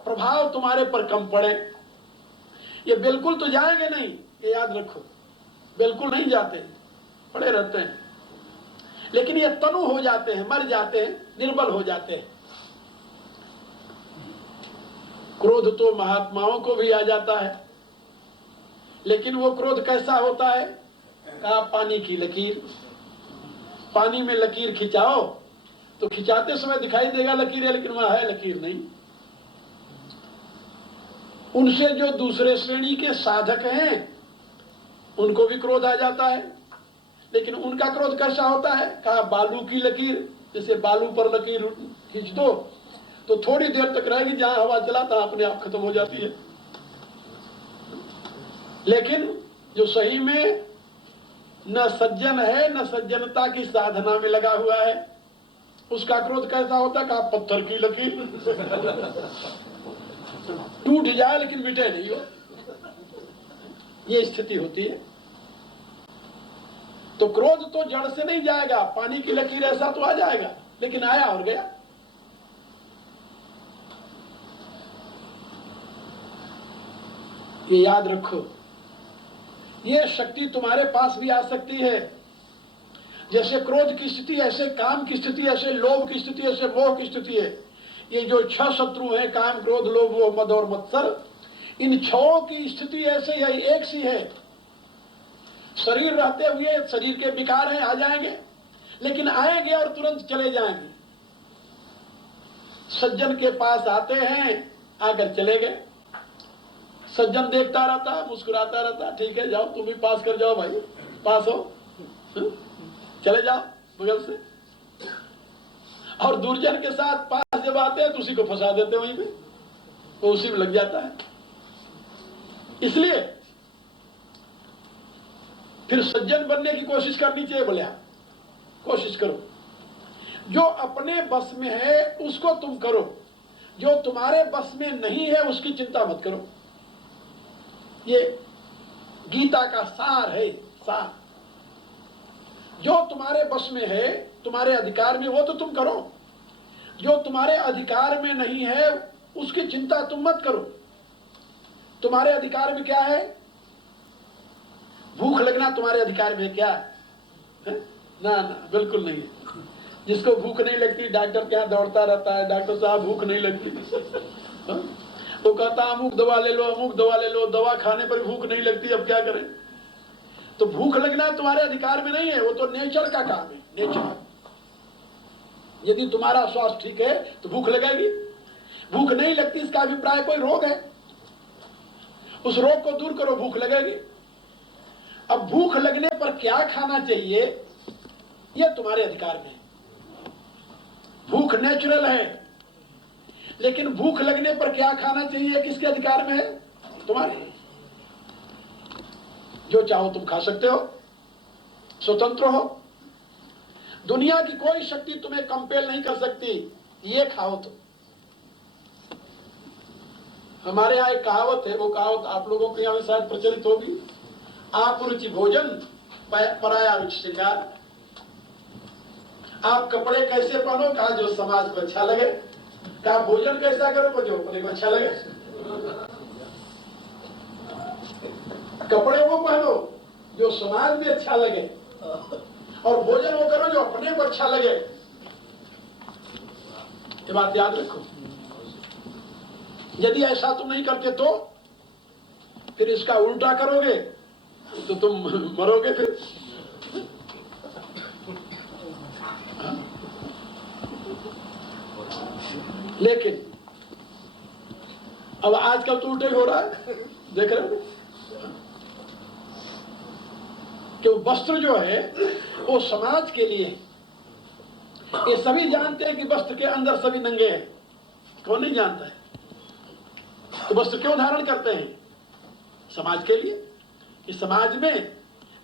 प्रभाव तुम्हारे पर कम पड़े। ये बिल्कुल तो जाएंगे नहीं, ये याद रखो, बिल्कुल नहीं जाते, पड़े रहते हैं, लेकिन ये तनु हो जाते हैं, मर जाते हैं, निर्बल हो जाते हैं। क्रोध तो महात्माओं को भी आ जाता है, लेकिन वो क्रोध कैसा होता है? कहा पानी की लकीर। पानी में लकीर खिंचाओ तो खिंचाते समय दिखाई देगा लकीर है, लेकिन वहां है लकीर नहीं। उनसे जो दूसरे श्रेणी के साधक हैं उनको भी क्रोध आ जाता है, लेकिन उनका क्रोध कैसा होता है? कहा बालू की लकीर। जैसे बालू पर लकीर खींच दो तो थोड़ी देर तक रहेगी, जहां हवा चला था अपने आप खत्म हो जाती है। लेकिन जो सही में न सज्जन है न सज्जनता की साधना में लगा हुआ है, उसका क्रोध कैसा होता है? कहा पत्थर की लकीर। टूट जाए लेकिन मिटे नहीं हो, ये स्थिति होती है। तो क्रोध तो जड़ से नहीं जाएगा, पानी की लकीर ऐसा तो आ जाएगा, लेकिन आया और गया। ये याद रखो, ये शक्ति तुम्हारे पास भी आ सकती है। जैसे क्रोध की स्थिति, ऐसे काम की स्थिति, ऐसे लोभ की स्थिति, ऐसे मोह की स्थिति है। ये जो 6 शत्रु हैं, काम क्रोध लोभ मोह मद और मत्सर, इन 6 की स्थिति ऐसे ही एक सी है। शरीर रहते हुए शरीर के विकार हैं, आ जाएंगे, लेकिन आएंगे और तुरंत चले जाएंगे। सज्जन के पास आते हैं, आकर चले गए। सज्जन देखता रहता, मुस्कुराता रहता, ठीक है जाओ, तुम भी पास कर जाओ भाई, पास हो, चले जाओ बगल से। और दुर्जन के साथ पास जब आते हैं तो उसी को फंसा देते वहीं पे, वो उसी में लग जाता है। इसलिए फिर सज्जन बनने की कोशिश करनी चाहिए। बोले आप कोशिश करो, जो अपने बस में है उसको तुम करो, जो तुम्हारे बस में नहीं है उसकी चिंता मत करो। ये गीता का सार है, सार। जो तुम्हारे बस में है, तुम्हारे अधिकार में, वो तो तुम करो। जो तुम्हारे अधिकार में नहीं है उसकी चिंता तुम मत करो। तुम्हारे अधिकार में क्या है? भूख लगना तुम्हारे अधिकार में क्या है? ना ना, बिल्कुल नहीं है। जिसको भूख नहीं लगती डॉक्टर के यहाँ दौड़ता रहता है, डॉक्टर साहब भूख नहीं लगती, वो कहता अमुक दवा ले लो, अमुक दवा ले लो, दवा खाने पर भूख नहीं लगती, अब क्या करें? तो भूख लगना तुम्हारे अधिकार में नहीं है, वो तो नेचर का काम है, नेचर। यदि तुम्हारा स्वास्थ्य ठीक है तो भूख लगेगी। भूख नहीं लगती इसका अभिप्राय कोई रोग है, उस रोग को दूर करो, भूख लगेगी। अब भूख लगने पर क्या खाना चाहिए यह तुम्हारे अधिकार में है। भूख नेचुरल है, लेकिन भूख लगने पर क्या खाना चाहिए किसके अधिकार में है? तुम्हारे। जो चाहो तुम खा सकते हो, स्वतंत्र हो। दुनिया की कोई शक्ति तुम्हें कंपेल नहीं कर सकती, ये खाओ तो। हमारे यहाँ एक कहावत है, वो कहावत आप लोगों के यहाँ भी शायद प्रचलित होगी। आप रुचि भोजन पराया रुचि श्रृंगार। आप कपड़े कैसे पहनो? कहा जो समाज को अच्छा लगे। कहा भोजन कैसा करो? जो अपने को अच्छा लगे। कपड़े वो पहनो जो समाज में अच्छा लगे, और भोजन वो करो जो अपने को अच्छा लगे। ये बात याद रखो। यदि ऐसा तुम नहीं करते तो फिर इसका उल्टा करोगे तो तुम मरोगे फिर। लेकिन अब आजकल तो उल्टे हो रहा है, देख रहे हो कि वस्त्र जो है वो समाज के लिए है। ये सभी जानते हैं कि वस्त्र के अंदर सभी नंगे हैं, कौन नहीं जानता है? तो वस्त्र क्यों धारण करते हैं? समाज के लिए। इस समाज में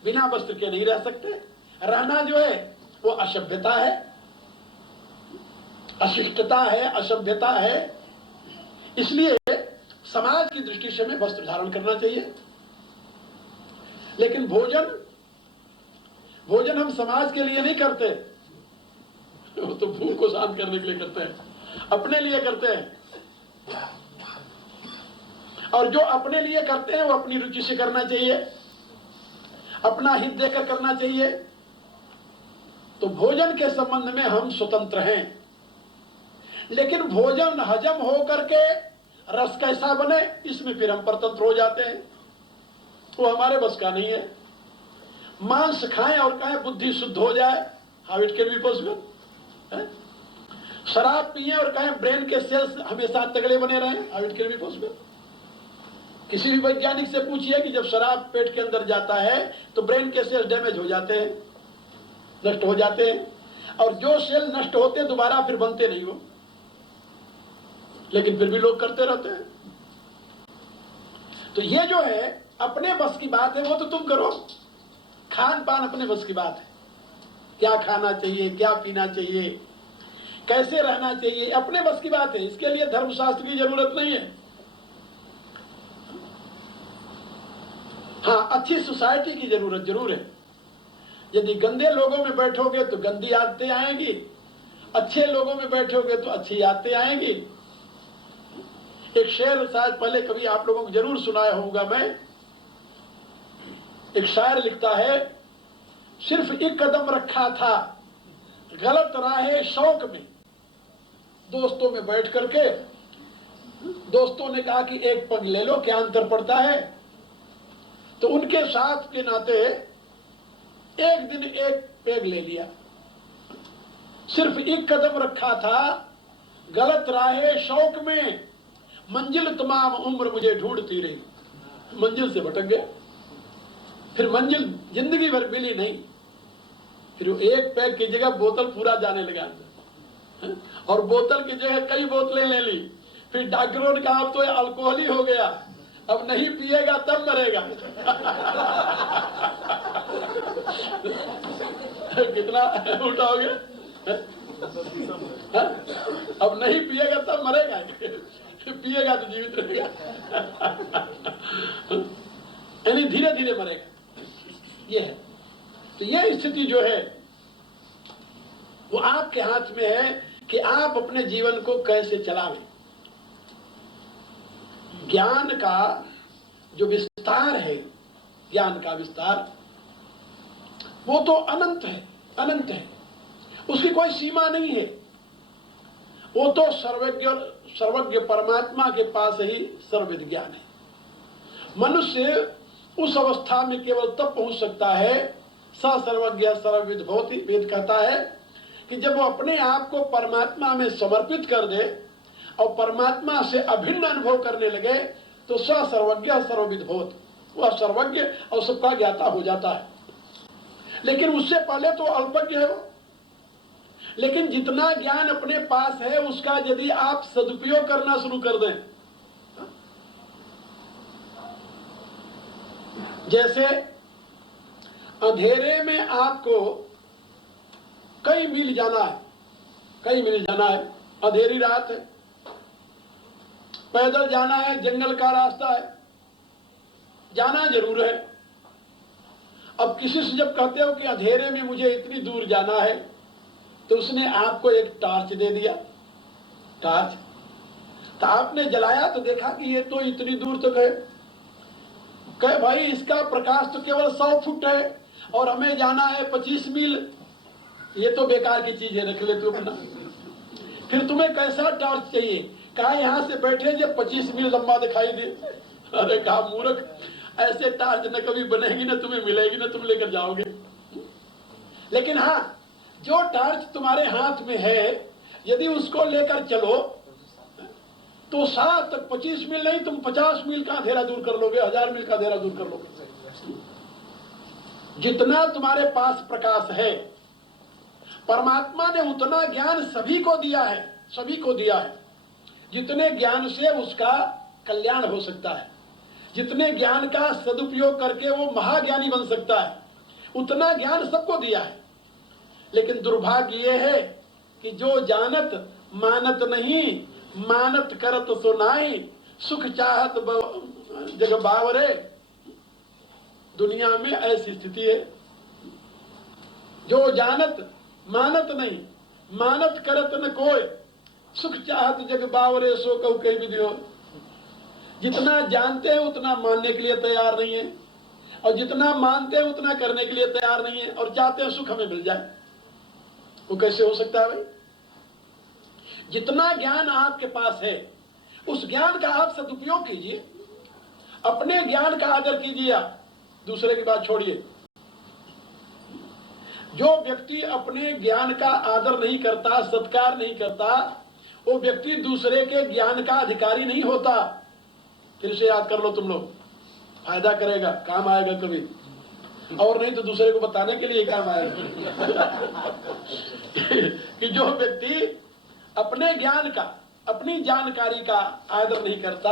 बिना वस्त्र के नहीं रह सकते। रहना जो है वो असभ्यता है, अशिष्टता है, असभ्यता है। इसलिए समाज की दृष्टि से हमें वस्त्र धारण करना चाहिए। लेकिन भोजन हम समाज के लिए नहीं करते, वो तो भूख को शांत करने के लिए करते हैं, अपने लिए करते हैं। और जो अपने लिए करते हैं वो अपनी रुचि से करना चाहिए, अपना हित देकर करना चाहिए। तो भोजन के संबंध में हम स्वतंत्र हैं। लेकिन भोजन हजम हो करके रस कैसा बने, इसमें फिर हम परतंत्र हो जाते हैं। वो हमारे बस का नहीं है। मांस खाएं और कहें बुद्धि शुद्ध हो जाए, how it can be possible. शराब पिए और कहें ब्रेन के सेल्स हमेशा तगड़े बने रहे, how it can be possible. किसी भी वैज्ञानिक से पूछिए कि जब शराब पेट के अंदर जाता है तो ब्रेन के सेल्स डैमेज हो जाते हैं, नष्ट हो जाते हैं, और जो सेल नष्ट होते हैं दोबारा फिर बनते नहीं हो। लेकिन फिर भी लोग करते रहते हैं। तो ये जो है अपने बस की बात है, वो तो तुम करो। खान पान अपने बस की बात है। क्या खाना चाहिए, क्या पीना चाहिए, कैसे रहना चाहिए, अपने बस की बात है। इसके लिए धर्मशास्त्र की जरूरत नहीं है। हाँ, अच्छी सोसाइटी की जरूरत जरूर है। यदि गंदे लोगों में बैठोगे तो गंदी आदतें आएंगी, अच्छे लोगों में बैठोगे तो अच्छी आदतें आएंगी। एक शेर शायद पहले कभी आप लोगों को जरूर सुनाया होगा। मैं एक शायर लिखता है, सिर्फ एक कदम रखा था गलत राहे शौक में। दोस्तों में बैठ करके दोस्तों ने कहा कि एक पग ले लो, क्या अंतर पड़ता है। तो उनके साथ के नाते एक दिन एक पेग ले लिया। सिर्फ एक कदम रखा था गलत राहे शौक में, मंजिल तमाम उम्र मुझे ढूंढती रही। मंजिल से भटक गए, फिर मंजिल जिंदगी भर मिली नहीं। फिर एक पैक की जगह बोतल पूरा जाने लगा, और बोतल की जगह कई बोतलें ले ली। फिर डॉक्टरों ने कहा अब तो अल्कोहल ही हो गया, अब नहीं पिएगा तब मरेगा। कितना उल्टा हो गया। अब नहीं पिएगा तब मरेगा, पिएगा तो जीवित रहेगा। यानी धीरे धीरे मरेगा। ये है। तो ये स्थिति जो है वो आपके हाथ में है कि आप अपने जीवन को कैसे चलावें। ज्ञान का जो विस्तार है, ज्ञान का विस्तार वो तो अनंत है, अनंत है। उसकी कोई सीमा नहीं है। वो तो सर्वज्ञ परमात्मा के पास ही सर्वविद ज्ञान है। मनुष्य उस अवस्था में केवल तब पहुंच सकता है, स सर्वज्ञ सर्वविद भवति, वेद कहता है कि जब वो अपने आप को परमात्मा में समर्पित कर दे और परमात्मा से अभिन्न अनुभव करने लगे तो स सर्वज्ञ सर्वविद भवति, वह सर्वज्ञ और सबका ज्ञाता हो जाता है। लेकिन उससे पहले तो अल्पज्ञ है वो। लेकिन जितना ज्ञान अपने पास है उसका यदि आप सदुपयोग करना शुरू कर दें, जैसे अंधेरे में आपको कई मील जाना है, कई मील जाना है, अंधेरी रात है, पैदल जाना है, जंगल का रास्ता है, जाना जरूर है। अब किसी से जब कहते हो कि अंधेरे में मुझे इतनी दूर जाना है तो उसने आपको एक टॉर्च दे दिया, टॉर्च, तो आपने जलाया तो देखा कि ये तो इतनी दूर तक है। कहे भाई इसका प्रकाश तो केवल 100 फुट है और हमें जाना है 25 मील, ये तो बेकार की चीज है, रख ले तू अपना। फिर तुम्हें कैसा टॉर्च चाहिए? कहा यहां से बैठे जब 25 मील लंबा दिखाई दे। अरे कहा मूर्ख, ऐसे टॉर्च न कभी बनेगी न तुम्हें मिलेगी न तुम लेकर जाओगे। लेकिन हाँ, जो टॉर्च तुम्हारे हाथ में है यदि उसको लेकर चलो तो 25 मील नहीं, तुम 50 मील का अंधेरा दूर कर लोगे, 1000 मील का अंधेरा दूर कर लोगे। जितना तुम्हारे पास प्रकाश है, परमात्मा ने उतना ज्ञान सभी को दिया है, सभी को दिया है। जितने ज्ञान से उसका कल्याण हो सकता है, जितने ज्ञान का सदुपयोग करके वो महाज्ञानी बन सकता है, उतना ज्ञान सबको दिया है। लेकिन दुर्भाग्य ये है कि जो जानत मानत नहीं, मानत करत सुनाई, सुख चाहत जग बावरे। दुनिया में ऐसी स्थिति है, जो जानत मानत नहीं, मानत करत न कोई, सुख चाहत जग बावरे सो कहू कहीं भी दियो। जितना जानते हैं उतना मानने के लिए तैयार नहीं है, और जितना मानते हैं उतना करने के लिए तैयार नहीं है, और चाहते हैं सुख हमें मिल जाए। वो कैसे हो सकता है भाई? जितना ज्ञान आपके पास है उस ज्ञान का आप सदुपयोग कीजिए, अपने ज्ञान का आदर कीजिए, दूसरे की बात छोड़िए। जो व्यक्ति अपने ज्ञान का आदर नहीं करता, सत्कार नहीं करता, वो व्यक्ति दूसरे के ज्ञान का अधिकारी नहीं होता। फिर से याद कर लो तुम लोग, फायदा करेगा, काम आएगा कभी, और नहीं तो दूसरे को बताने के लिए काम आएगा। कि जो व्यक्ति अपने ज्ञान का, अपनी जानकारी का आदर नहीं करता,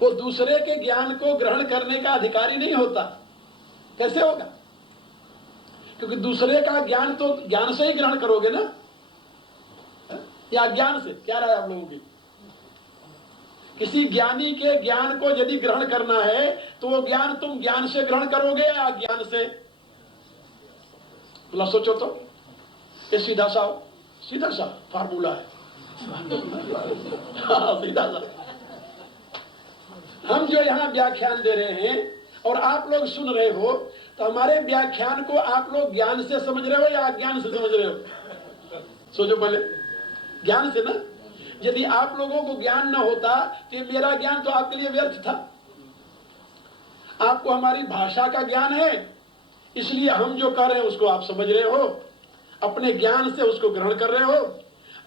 वो दूसरे के ज्ञान को ग्रहण करने का अधिकारी नहीं होता। कैसे होगा? क्योंकि दूसरे का ज्ञान तो ज्ञान से ही ग्रहण करोगे ना, या अज्ञान से? क्या राय आप लोगों की? किसी ज्ञानी के ज्ञान को यदि ग्रहण करना है तो वो ज्ञान तुम ज्ञान से ग्रहण करोगे या अज्ञान से? बोला सोचो तो, ये सीधा सा फार्मूला है। सीधा सा। हम जो यहाँ व्याख्यान दे रहे हैं और आप लोग सुन रहे हो, तो हमारे व्याख्यान को आप लोग ज्ञान से समझ रहे हो या अज्ञान से समझ रहे हो? सोचो पहले। ज्ञान से ना। यदि आप लोगों को ज्ञान न होता कि मेरा ज्ञान तो आपके लिए व्यर्थ था। आपको हमारी भाषा का ज्ञान है, इसलिए हम जो कर रहे हैं उसको आप समझ रहे हो, अपने ज्ञान से उसको ग्रहण कर रहे हो।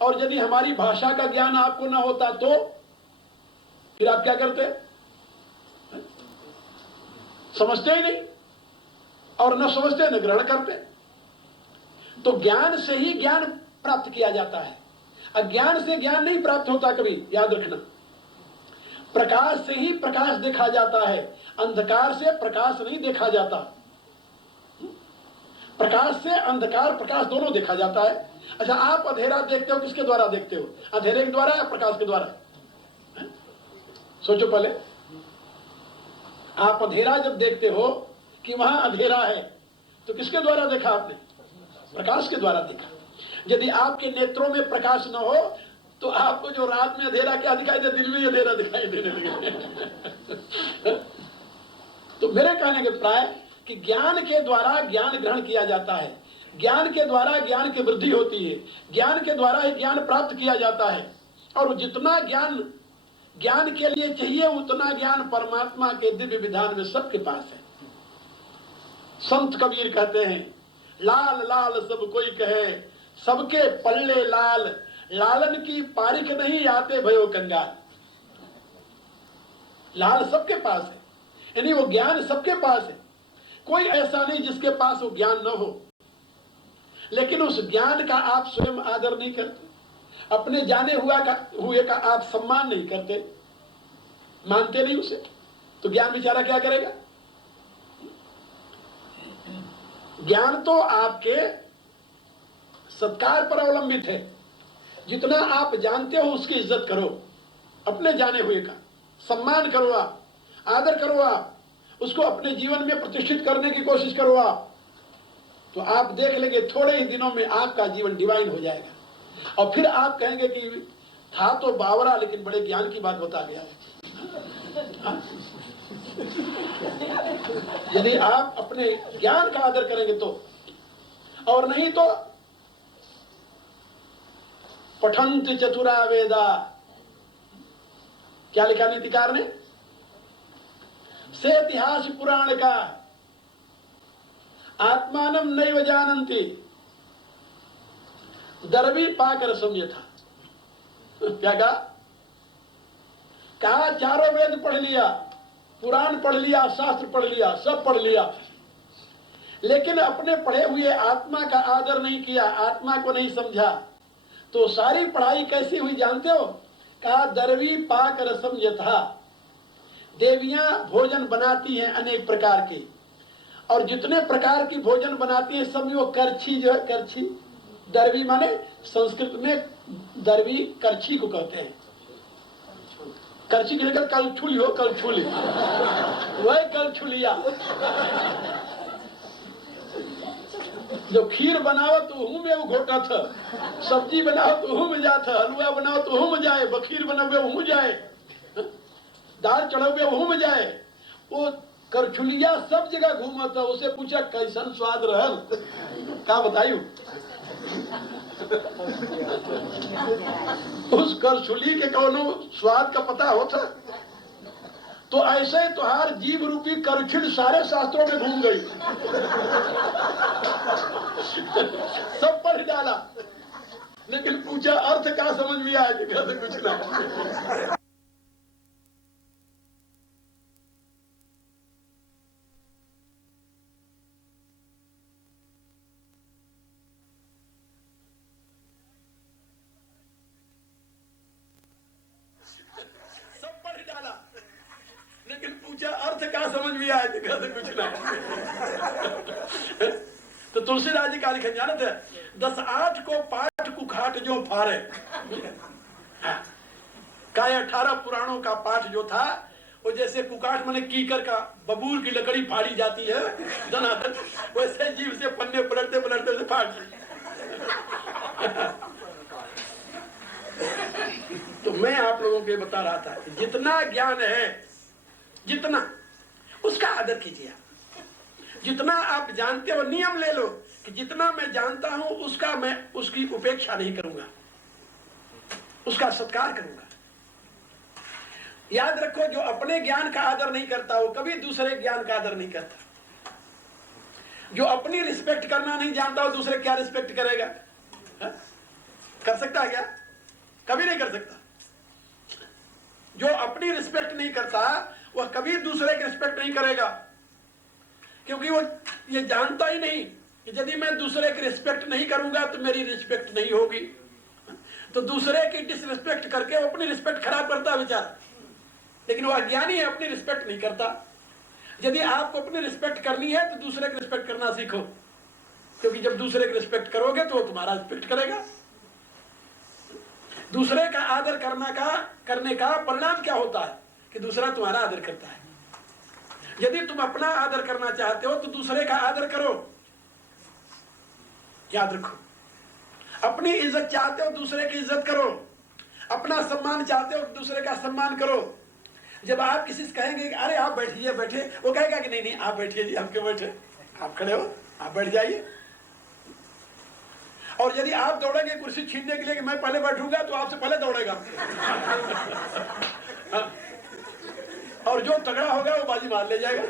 और यदि हमारी भाषा का ज्ञान आपको ना होता तो फिर आप क्या करते? समझते ही नहीं, और न समझते न ग्रहण करते। तो ज्ञान से ही ज्ञान प्राप्त किया जाता है, अज्ञान से ज्ञान नहीं प्राप्त होता कभी, याद रखना। प्रकाश से ही प्रकाश देखा जाता है, अंधकार से प्रकाश नहीं देखा जाता। प्रकाश से अंधकार, प्रकाश दोनों देखा जाता है। अच्छा, आप अंधेरा देखते हो किसके द्वारा देखते हो? अंधेरे के द्वारा या प्रकाश के द्वारा? सोचो पहले। आप अंधेरा जब देखते हो कि वहां अंधेरा है तो किसके द्वारा देखा आपने? प्रकाश के द्वारा देखा। यदि आपके नेत्रों में प्रकाश न हो तो आपको जो रात में अंधेरा क्या दिखाई दे, दिन में अंधेरा दिखाई देने लगे। तो मेरे कहने के प्राय कि ज्ञान के द्वारा ज्ञान ग्रहण किया जाता है, ज्ञान के द्वारा ज्ञान की वृद्धि होती है, ज्ञान के द्वारा ही ज्ञान प्राप्त किया जाता है। और जितना ज्ञान ज्ञान के लिए चाहिए उतना ज्ञान परमात्मा के दिव्य विधान में सबके पास है। संत कबीर कहते हैं, लाल लाल सब कोई कहे, सबके पल्ले लाल, लालन की पारिख नहीं आते भयो कंगाल। लाल सबके पास है, यानी वो ज्ञान सबके पास है। कोई ऐसा नहीं जिसके पास वो ज्ञान न हो, लेकिन उस ज्ञान का आप स्वयं आदर नहीं करते, अपने जाने हुए का आप सम्मान नहीं करते, मानते नहीं उसे, तो ज्ञान बेचारा क्या करेगा? ज्ञान तो आपके सत्कार पर अवलंबित है। जितना आप जानते हो उसकी इज्जत करो, अपने जाने हुए का सम्मान करो, आप आदर करो, आप उसको अपने जीवन में प्रतिष्ठित करने की कोशिश करो आप, तो आप देख लेंगे थोड़े ही दिनों में आपका जीवन डिवाइन हो जाएगा। और फिर आप कहेंगे कि था तो बावरा लेकिन बड़े ज्ञान की बात बता गया। यदि आप अपने ज्ञान का आदर करेंगे तो, और नहीं तो पठंत चतुरा वेदा, क्या लिखा नीतिकार ने, से इतिहास पुराण का आत्मानम नैव जानन्ति दरवी पाकर संयथा। क्या कहा चारों वेद पढ़ लिया, पुराण पढ़ लिया, शास्त्र पढ़ लिया, सब पढ़ लिया, लेकिन अपने पढ़े हुए आत्मा का आदर नहीं किया, आत्मा को नहीं समझा, तो सारी पढ़ाई कैसी हुई जानते हो? कहा दरवी पाक रसम यथा। देवियां भोजन बनाती हैं अनेक प्रकार के, और जितने प्रकार की भोजन बनाती है सब वो करछी जो है, करछी, दरवी माने संस्कृत में दरवी करछी को कहते हैं। करछी की जगह कलछुली हो, कलछुली, वही कलछुलिया। जो खीर बनाओ तो उहू में वो घोटा था, सब्जी बनाओ तो उहू में जाता, हलवा बनाओ तो उहू में जाए, बखीर बनाओ उहू जाए, दाल चढ़ाओ उहू में जाए। वो करछुलिया सब जगह घूमा था। उसे पूछा कैसन स्वाद रहल, क्या बतायू? उस करछुली के कौनो स्वाद का पता होता? तो ऐसे तुहार जीव रूपी करछुल सारे शास्त्रों में घूम गई, सब पढ़ डाला, लेकिन पूछा अर्थ क्या समझ में आया? कहते कुछ ना। अर्थ क्या समझ में आया? कहते कुछ ना। तो तुलसीदास जी का लिखा जानत है, 10-8 को पाठ कुखाट जो फारे, का 18 पुराणों का पाठ जो था वो जैसे कुकाठ माने कीकर का बबूल की लकड़ी फाड़ी जाती है दनादन, वैसे जीव से पन्ने पलटते पलटते से फाड़। तो मैं आप लोगों को बता रहा था कि जितना ज्ञान है, जितना उसका आदर कीजिए। जितना आप जानते हो नियम ले लो कि जितना मैं जानता हूं उसका मैं उसकी उपेक्षा नहीं करूंगा, उसका सत्कार करूंगा। याद रखो, जो अपने ज्ञान का आदर नहीं करता वो कभी दूसरे ज्ञान का आदर नहीं करता। जो अपनी रिस्पेक्ट करना नहीं जानता वो दूसरे क्या रिस्पेक्ट करेगा? हा? कर सकता है क्या? कभी नहीं कर सकता। जो अपनी रिस्पेक्ट नहीं करता वह कभी दूसरे की रिस्पेक्ट नहीं करेगा, क्योंकि वो ये जानता ही नहीं कि यदि मैं दूसरे की रिस्पेक्ट नहीं करूंगा तो मेरी रिस्पेक्ट नहीं होगी। तो दूसरे की डिसरिस्पेक्ट करके वो अपनी रिस्पेक्ट खराब करता है बेचारा, लेकिन वो अज्ञानी है, अपनी रिस्पेक्ट नहीं करता। यदि आपको अपनी रिस्पेक्ट करनी है तो दूसरे की रिस्पेक्ट करना सीखो, क्योंकि जब दूसरे की रिस्पेक्ट करोगे तो वो तुम्हारा रिस्पेक्ट करेगा। दूसरे का आदर करने का परिणाम क्या होता है कि दूसरा तुम्हारा आदर करता है। यदि तुम अपना आदर करना चाहते हो तो दूसरे का आदर करो। याद रखो, अपनी इज्जत चाहते हो दूसरे की इज्जत करो, अपना सम्मान चाहते हो दूसरे का सम्मान करो। जब आप किसी से कहेंगे कि अरे आप बैठिए बैठे, वो कहेगा कि नहीं नहीं आप बैठिए जी, आप क्यों बैठे, आप खड़े हो, आप बैठ जाइए। और यदि आप दौड़ेंगे कुर्सी छीनने के लिए कि मैं पहले बैठूंगा, तो आपसे पहले दौड़ेगा। और जो तगड़ा होगा वो बाजी मार ले जाएगा।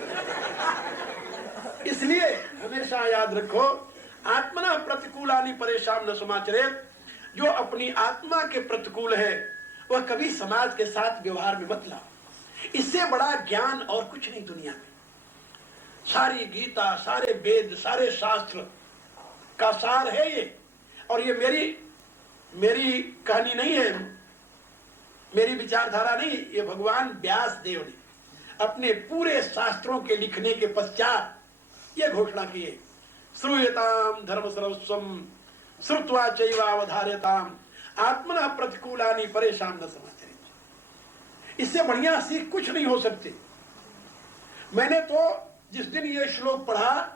इसलिए हमेशा याद रखो, आत्मना प्रतिकूलानि परेशान न समाचरेत। जो अपनी आत्मा के प्रतिकूल है वह कभी समाज के साथ व्यवहार में मत लाओ। इससे बड़ा ज्ञान और कुछ नहीं दुनिया में। सारी गीता, सारे वेद, सारे शास्त्र का सार है ये। और ये मेरी कहानी नहीं है, मेरी विचारधारा नहीं, ये भगवान व्यास देव ने अपने पूरे शास्त्रों के लिखने के पश्चात ये घोषणा की है, श्रूयताम धर्म सर्वस्वम श्रुत्वा चैवावधार्यताम आत्मना प्रतिकूलानि परेशान न समाचरेत। इससे बढ़िया सीख कुछ नहीं हो सकती। मैंने तो जिस दिन ये श्लोक पढ़ा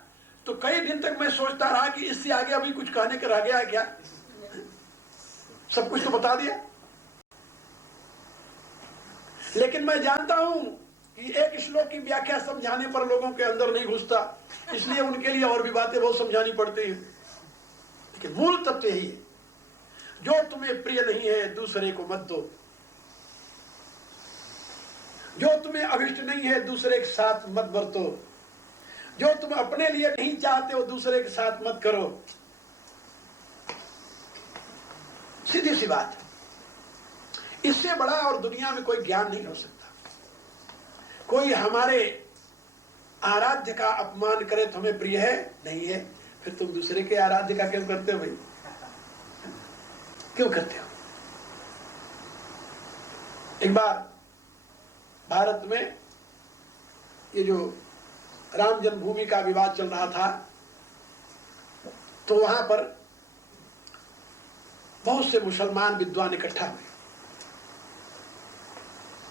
तो कई दिन तक मैं सोचता रहा कि इससे आगे अभी कुछ कहने का रह गया है क्या? सब कुछ तो बता दिया। लेकिन मैं जानता हूं कि एक श्लोक की व्याख्या समझाने पर लोगों के अंदर नहीं घुसता, इसलिए उनके लिए और भी बातें बहुत समझानी पड़ती हैं। लेकिन मूल तत्व यही है, जो तुम्हें प्रिय नहीं है दूसरे को मत दो, जो तुम्हें अभिष्ट नहीं है दूसरे के साथ मत बरतो, जो तुम अपने लिए नहीं चाहते हो दूसरे के साथ मत करो। सीधी सी बात, इससे बड़ा और दुनिया में कोई ज्ञान नहीं हो सकता। कोई हमारे आराध्य का अपमान करे तो हमें प्रिय है नहीं है, फिर तुम दूसरे के आराध्य का क्यों करते हो भाई? क्यों करते हो? एक बार भारत में ये जो राम जन्मभूमि का विवाद चल रहा था, तो वहां पर बहुत से मुसलमान विद्वान इकट्ठा हुए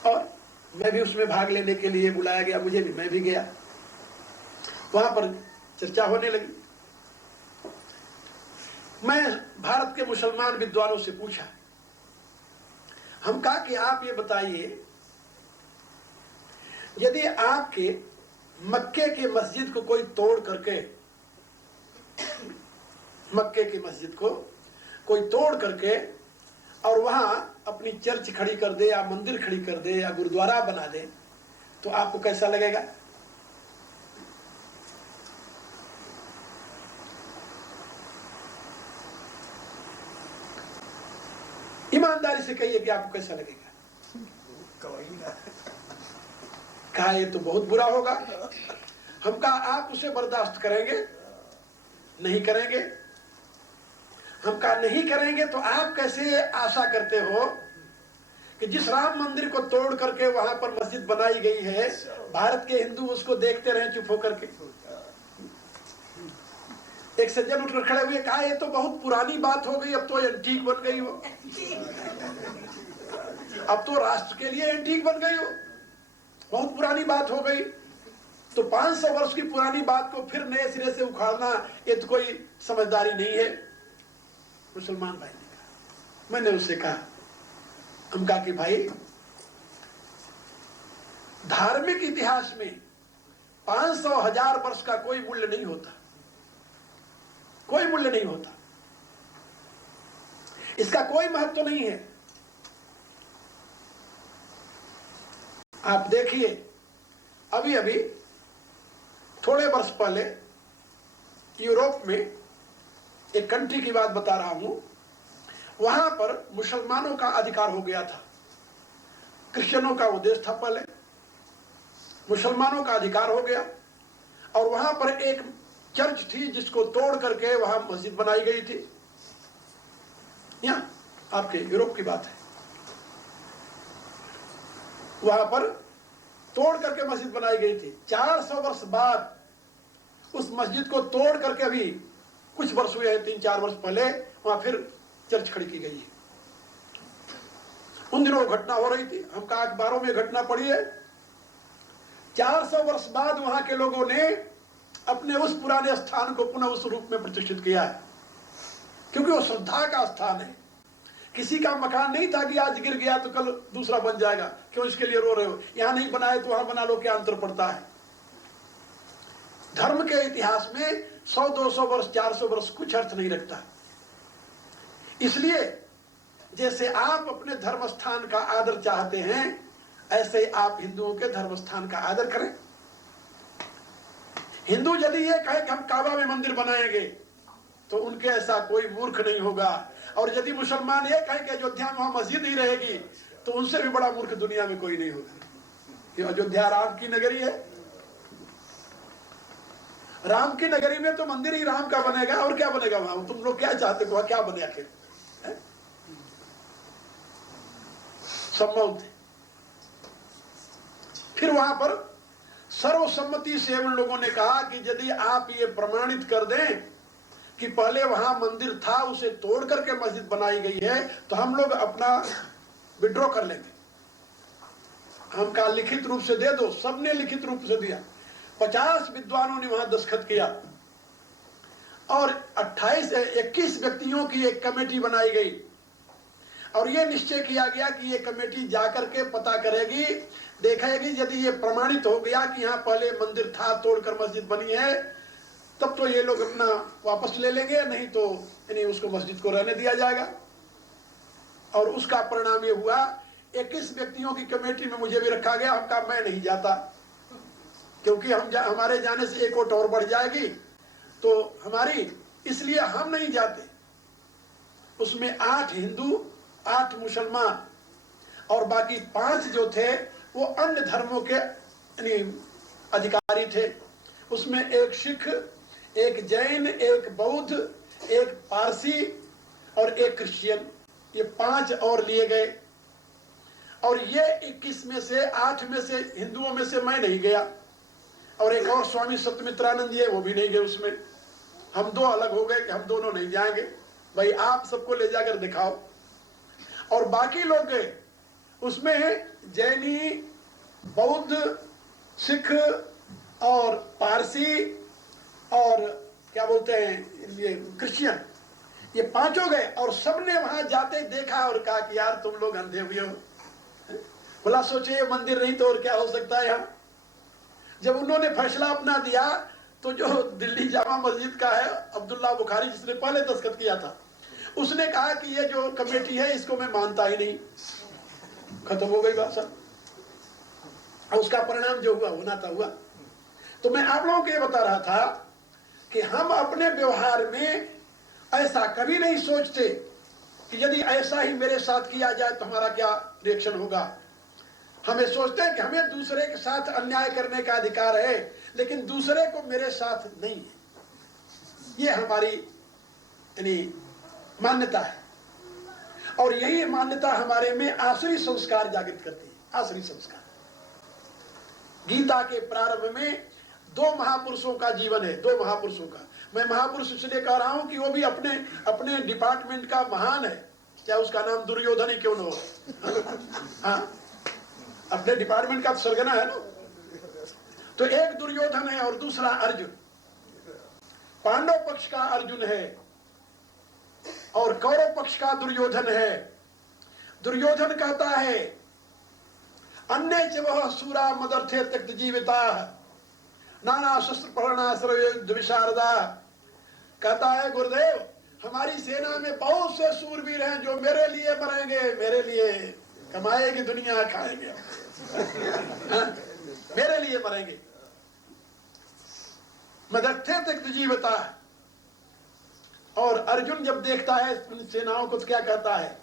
और मैं भी उसमें भाग लेने के लिए बुलाया गया, मैं भी गया। वहां पर चर्चा होने लगी। मैं भारत के मुसलमान विद्वानों से पूछा, हम कहा कि आप ये बताइए, यदि आपके मक्के के मस्जिद को कोई तोड़ करके, मक्के की मस्जिद को कोई तोड़ करके और वहां अपनी चर्च खड़ी कर दे या मंदिर खड़ी कर दे या गुरुद्वारा बना दे, तो आपको कैसा लगेगा? ईमानदारी से कहिए कि आपको कैसा लगेगा? कहा ये तो बहुत बुरा होगा। हम कहा आप उसे बर्दाश्त करेंगे? नहीं करेंगे। हम कहा नहीं करेंगे तो आप कैसे आशा करते हो कि जिस राम मंदिर को तोड़ करके वहां पर मस्जिद बनाई गई है, भारत के हिंदू उसको देखते रहे चुप होकर के? एक सज्जन उठकर खड़े हुए, कहा ये तो बहुत पुरानी बात हो गई, अब तो एंटीक बन गई वो, अब तो राष्ट्र के लिए एंटीक बन गई हो, बहुत पुरानी बात हो गई। तो 500 वर्ष की पुरानी बात को फिर नए सिरे से उखाड़ना, ये तो कोई समझदारी नहीं है। मुसलमान भाई ने कहा, मैंने उससे कहा, हम कहा कि भाई धार्मिक इतिहास में 500,000 वर्ष का कोई मूल्य नहीं होता, कोई मूल्य नहीं होता, इसका कोई महत्व नहीं है। आप देखिए, अभी अभी थोड़े वर्ष पहले यूरोप में एक कंट्री की बात बता रहा हूं, वहां पर मुसलमानों का अधिकार हो गया था। क्रिश्चियनों का वो देश था पहले, मुसलमानों का अधिकार हो गया और वहां पर एक चर्च थी जिसको तोड़ करके वहां मस्जिद बनाई गई थी। यहां आपके यूरोप की बात है, वहां पर तोड़ करके मस्जिद बनाई गई थी। 400 वर्ष बाद उस मस्जिद को तोड़ करके अभी कुछ वर्ष हुए हैं, 3-4 वर्ष पहले वहां फिर चर्च खड़ी की गई है। उन दिनों घटना हो रही थी, हम कहा अखबारों में घटना पड़ी है। 400 वर्ष बाद वहां के लोगों ने अपने उस पुराने स्थान को पुनः उस रूप में प्रतिष्ठित किया है, क्योंकि वो श्रद्धा का स्थान है। किसी का मकान नहीं था कि आज गिर गया तो कल दूसरा बन जाएगा, क्यों इसके लिए रो रहे हो? यहां नहीं बनाए तो वहां बना लो, क्या अंतर पड़ता है? धर्म के इतिहास में 100-200 वर्ष 400 वर्ष कुछ अर्थ नहीं रखता। इसलिए जैसे आप अपने धर्म स्थान का आदर चाहते हैं, ऐसे आप हिंदुओं के धर्म स्थान का आदर करें। हिंदू यदि ये कहे कि हम काबा में मंदिर बनाएंगे, तो उनके ऐसा कोई मूर्ख नहीं होगा। और यदि मुसलमान ये कहे कि अयोध्या में वहां मस्जिद ही रहेगी, तो उनसे भी बड़ा मूर्ख दुनिया में कोई नहीं होगा। कि अयोध्या राम की नगरी है, राम की नगरी में तो मंदिर ही राम का बनेगा, और क्या बनेगा वहां? तुम लोग क्या चाहते हो, क्या बने आखिर? सम्मत। फिर वहां पर सर्वसम्मति से उन लोगों ने कहा कि यदि आप ये प्रमाणित कर दें कि पहले वहां मंदिर था, उसे तोड़ करके मस्जिद बनाई गई है, तो हम लोग अपना विड्रॉ कर लेंगे। हम कहा लिखित रूप से दे दो। सबने लिखित रूप से दिया। 50 विद्वानों ने वहां दस्तखत किया और 21 व्यक्तियों की एक कमेटी बनाई गई और ये निश्चय किया गया कि ये कमेटी जाकर के पता करेगी, देखेगी, यदि ये प्रमाणित हो गया कि यहाँ पहले मंदिर था, तोड़कर मस्जिद बनी है, तब तो ये लोग अपना वापस ले लेंगे, नहीं तो यानी उसको मस्जिद को रहने दिया जाएगा। और उसका परिणाम ये हुआ, 21 व्यक्तियों की कमेटी में मुझे भी रखा गया। हम कहा मैं नहीं जाता, क्योंकि हमारे जाने से एक वोट और बढ़ जाएगी तो हमारी, इसलिए हम नहीं जाते। उसमें 8 हिंदू, 8 मुसलमान और बाकी 5 जो थे वो अन्य धर्मों के अधिकारी थे। उसमें एक सिख, एक जैन, एक बौद्ध, एक पारसी और एक क्रिश्चियन, ये 5 और लिए गए। और ये 21 में से 8 में से हिंदुओं में से मैं नहीं गया, और एक और स्वामी सत्यमित्रानंद जी है, वो भी नहीं गए उसमें। हम 2 अलग हो गए कि हम दोनों नहीं जाएंगे, भाई आप सबको ले जाकर दिखाओ। और बाकी लोग गए, उसमें जैनी, बौद्ध, सिख और पारसी और क्या बोलते हैं ये क्रिश्चियन, ये 5 गए। और सबने वहां जाते देखा और कहा कि यार तुम लोग अंधे हुए हो, बोला सोचे ये मंदिर नहीं तो और क्या हो सकता है यहाँ। जब उन्होंने फैसला अपना दिया तो जो दिल्ली जामा मस्जिद का है अब्दुल्ला बुखारी, जिसने पहले दस्तखत किया था, उसने कहा कि ये जो कमेटी है इसको मैं मानता ही नहीं। खत्म हो गई बात सब। और उसका परिणाम जो हुआ होना था हुआ। तो मैं आप लोगों को ये बता रहा था कि हम अपने व्यवहार में ऐसा कभी नहीं सोचते कि यदि ऐसा ही मेरे साथ किया जाए तो हमारा क्या रिएक्शन होगा। हमें सोचते हैं कि हमें दूसरे के साथ अन्याय करने का अधिकार है, लेकिन दूसरे को मेरे साथ नहीं है। ये हमारी यानी मान्यता है, और यही मान्यता हमारे में आसुरी संस्कार जागृत करती है। आसुरी संस्कार गीता के प्रारंभ में 2 महापुरुषों का जीवन है, 2 महापुरुषों का। मैं महापुरुष इसलिए कह रहा हूं कि वो भी अपने अपने डिपार्टमेंट का महान है, क्या उसका नाम दुर्योधन ही क्यों न हो। हाँ, अपने डिपार्टमेंट का सरगना है ना। तो एक दुर्योधन है और दूसरा अर्जुन। पांडव पक्ष का अर्जुन है और कौरव पक्ष का दुर्योधन है। दुर्योधन कहता है अन्य च वह सूरा मदर्थे त्यक्त जीविता नाना शस्त्र प्रहरणास्त्र विशारदा। कहता है गुरुदेव हमारी सेना में बहुत से सूरवीर हैं जो मेरे लिए मरेंगे, मेरे लिए कमाएगी दुनिया खाएंगे। मेरे लिए मरेंगे। मदर्थे त्यक्त जीविता। और अर्जुन जब देखता है सेनाओं को तो क्या कहता है,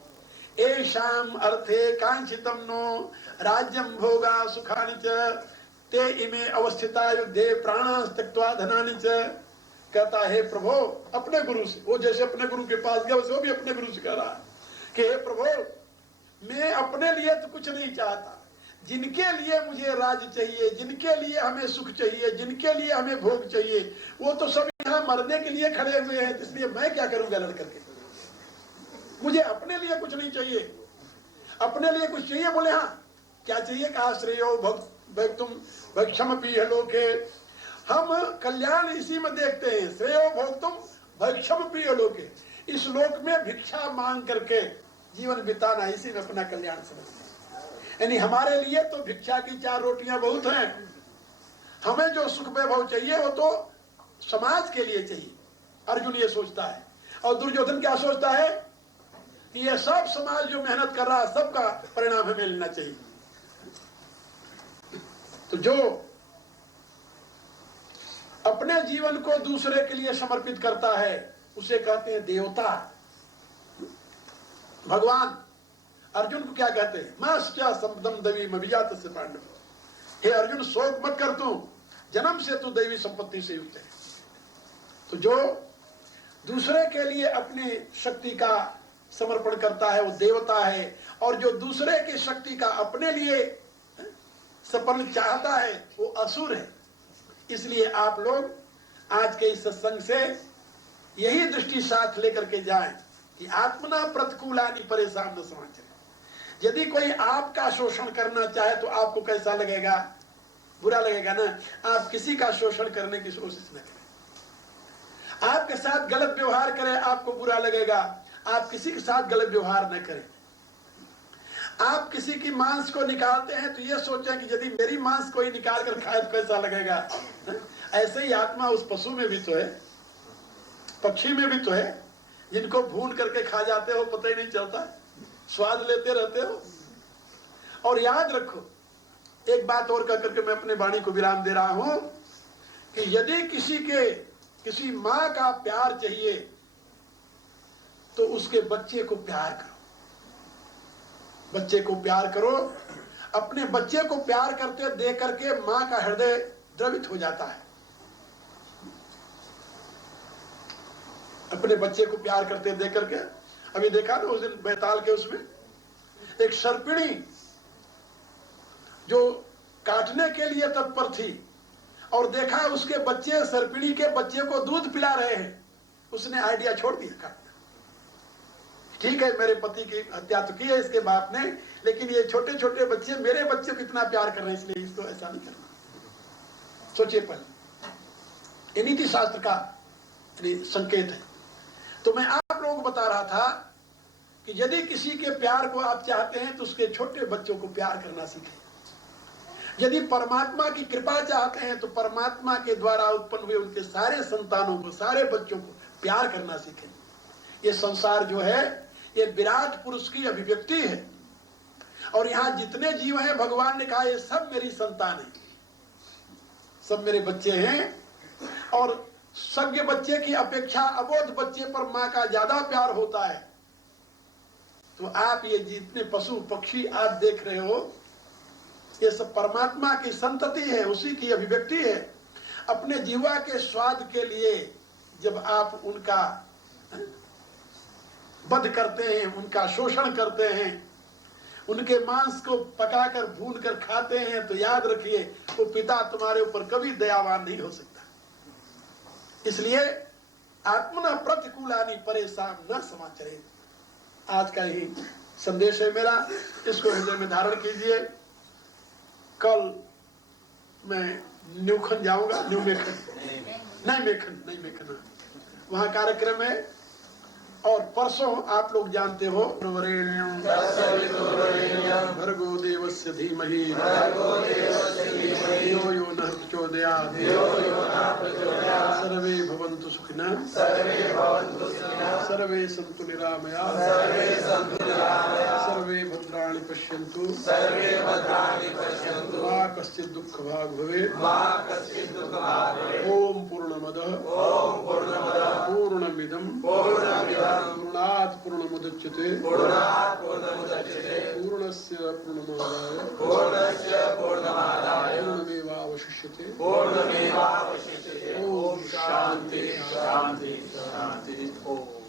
एषाम अर्थे कांक्षितम नो राज्यम भोगा सुखानि च ते इमे अवस्थिता युद्धे प्राणांस त्यक्त्वा धनानि च। कहता है प्रभु अपने गुरु से, वो जैसे अपने गुरु के पास गया वैसे वो भी अपने गुरु से कह रहा है कि हे प्रभु मैं अपने लिए तो कुछ नहीं चाहता, जिनके लिए मुझे राज्य चाहिए, जिनके लिए हमें सुख चाहिए, जिनके लिए हमें भोग चाहिए, वो तो सब यहाँ मरने के लिए खड़े हुए हैं, इसलिए मैं क्या करूंगा लड़ करके। मुझे अपने लिए कुछ नहीं चाहिए। अपने लिए कुछ चाहिए बोले हाँ क्या चाहिए, कहा श्रेयो भक्तुम भक्षमपि लोके। हम कल्याण इसी में देखते हैं, श्रेयो भक्तुम भक्षमपि लोके। इस लोक में भिक्षा मांग करके जीवन बिताना, इसी में अपना कल्याण समझते हैं। यानी हमारे लिए तो भिक्षा की 4 रोटियां बहुत हैं, हमें जो सुख वैभव चाहिए वो तो समाज के लिए चाहिए। अर्जुन ये सोचता है। और दुर्योधन क्या सोचता है कि ये सब समाज जो मेहनत कर रहा है सबका परिणाम हमें लेना चाहिए। तो जो अपने जीवन को दूसरे के लिए समर्पित करता है उसे कहते हैं देवता, भगवान। अर्जुन को क्या कहते हैं, मास्या संपदम देवी मभिजात से पांडव। हे अर्जुन शोक मत कर, तू जन्म से तू दैवी संपत्ति से युक्त है। तो जो दूसरे के लिए अपनी शक्ति का समर्पण करता है वो देवता है, और जो दूसरे की शक्ति का अपने लिए सपन चाहता है वो असुर है। इसलिए आप लोग आज के इस सत्संग से यही दृष्टि साथ लेकर के जाएं कि आत्मना प्रतिकूलानि परेशान न समाचार। यदि कोई आपका शोषण करना चाहे तो आपको कैसा लगेगा, बुरा लगेगा ना। आप किसी का शोषण करने की कोशिश न करें। आपके साथ गलत व्यवहार करे आपको बुरा लगेगा, आप किसी के साथ गलत व्यवहार न करें। आप किसी की मांस को निकालते हैं तो ये सोचें कि यदि मेरी मांस कोई निकाल कर खाए तो कैसा लगेगा। ऐसे ही आत्मा उस पशु में भी तो है, पक्षी में भी तो है, जिनको भून करके खा जाते हो, पता ही नहीं चलता, स्वाद लेते रहते हो। और याद रखो, एक बात और कह करके मैं अपने वाणी को विराम दे रहा हूं कि यदि किसी मां का प्यार चाहिए तो उसके बच्चे को प्यार करो, बच्चे को प्यार करो। अपने बच्चे को प्यार करते देख करके मां का हृदय द्रवित हो जाता है। अपने बच्चे को प्यार करते देख करके, अभी देखा ना उस दिन बैताल के उसमें एक सर्पिणी जो काटने के लिए तत्पर थी और देखा उसके बच्चे सर्पिणी के बच्चे को दूध पिला रहे हैं, उसने आइडिया छोड़ दिया काटना। ठीक है, मेरे पति की हत्या तो की है इसके बाप ने, लेकिन ये छोटे छोटे बच्चे मेरे बच्चे को इतना प्यार कर रहे हैं, इसलिए इसको ऐसा नहीं करना। सोचिए पहले, ये नीति शास्त्र का संकेत है। तो मैं आप लोगों को बता रहा था कि यदि किसी के प्यार को आप चाहते हैं तो उसके छोटे बच्चों को प्यार करना सीखें। यदि परमात्मा की कृपा चाहते हैं तो परमात्मा के द्वारा उत्पन्न हुए उनके सारे संतानों को, सारे बच्चों को प्यार करना सीखें। ये संसार जो है ये विराट पुरुष की अभिव्यक्ति है, और यहाँ जितने जीव हैं भगवान ने कहा ये सब मेरी संतान है, सब मेरे बच्चे हैं। और सज्ञ बच्चे की अपेक्षा अबोध बच्चे पर माँ का ज्यादा प्यार होता है। तो आप ये जितने पशु पक्षी आप देख रहे हो, ये सब परमात्मा की संतति है, उसी की अभिव्यक्ति है। अपने जीवा के स्वाद के लिए जब आप उनका वध करते हैं, उनका शोषण करते हैं, उनके मांस को पकाकर भून कर खाते हैं, तो याद रखिए वो पिता तुम्हारे ऊपर कभी दयावान नहीं हो सकता। इसलिए आत्मना प्रतिकूलानि परेशान न समाचरे, आज का ही संदेश है मेरा, इसको हृदय में धारण कीजिए। कल मैं न्यूखन जाऊंगा, न्यू मेखन नहीं मेखन वहां कार्यक्रम है। और परसों आप लोग जानते हो भर्गो देवस्य धीमहि धियो यो नः प्रचोदयात् सर्वे भवन्तु सुखिनः सर्वे सन्तु निरामयाः सर्वे भद्राणि पश्यन्तु मा कश्चित् दुःखभाग् भवेत्। ओम पूर्णमदः पूर्णमिदं पूर्णात् पूर्णमुदच्यते पूर्णस्य पूर्णमादाय पूर्णमेवावशिष्यते। ओम शांति शांति शांति। ओम।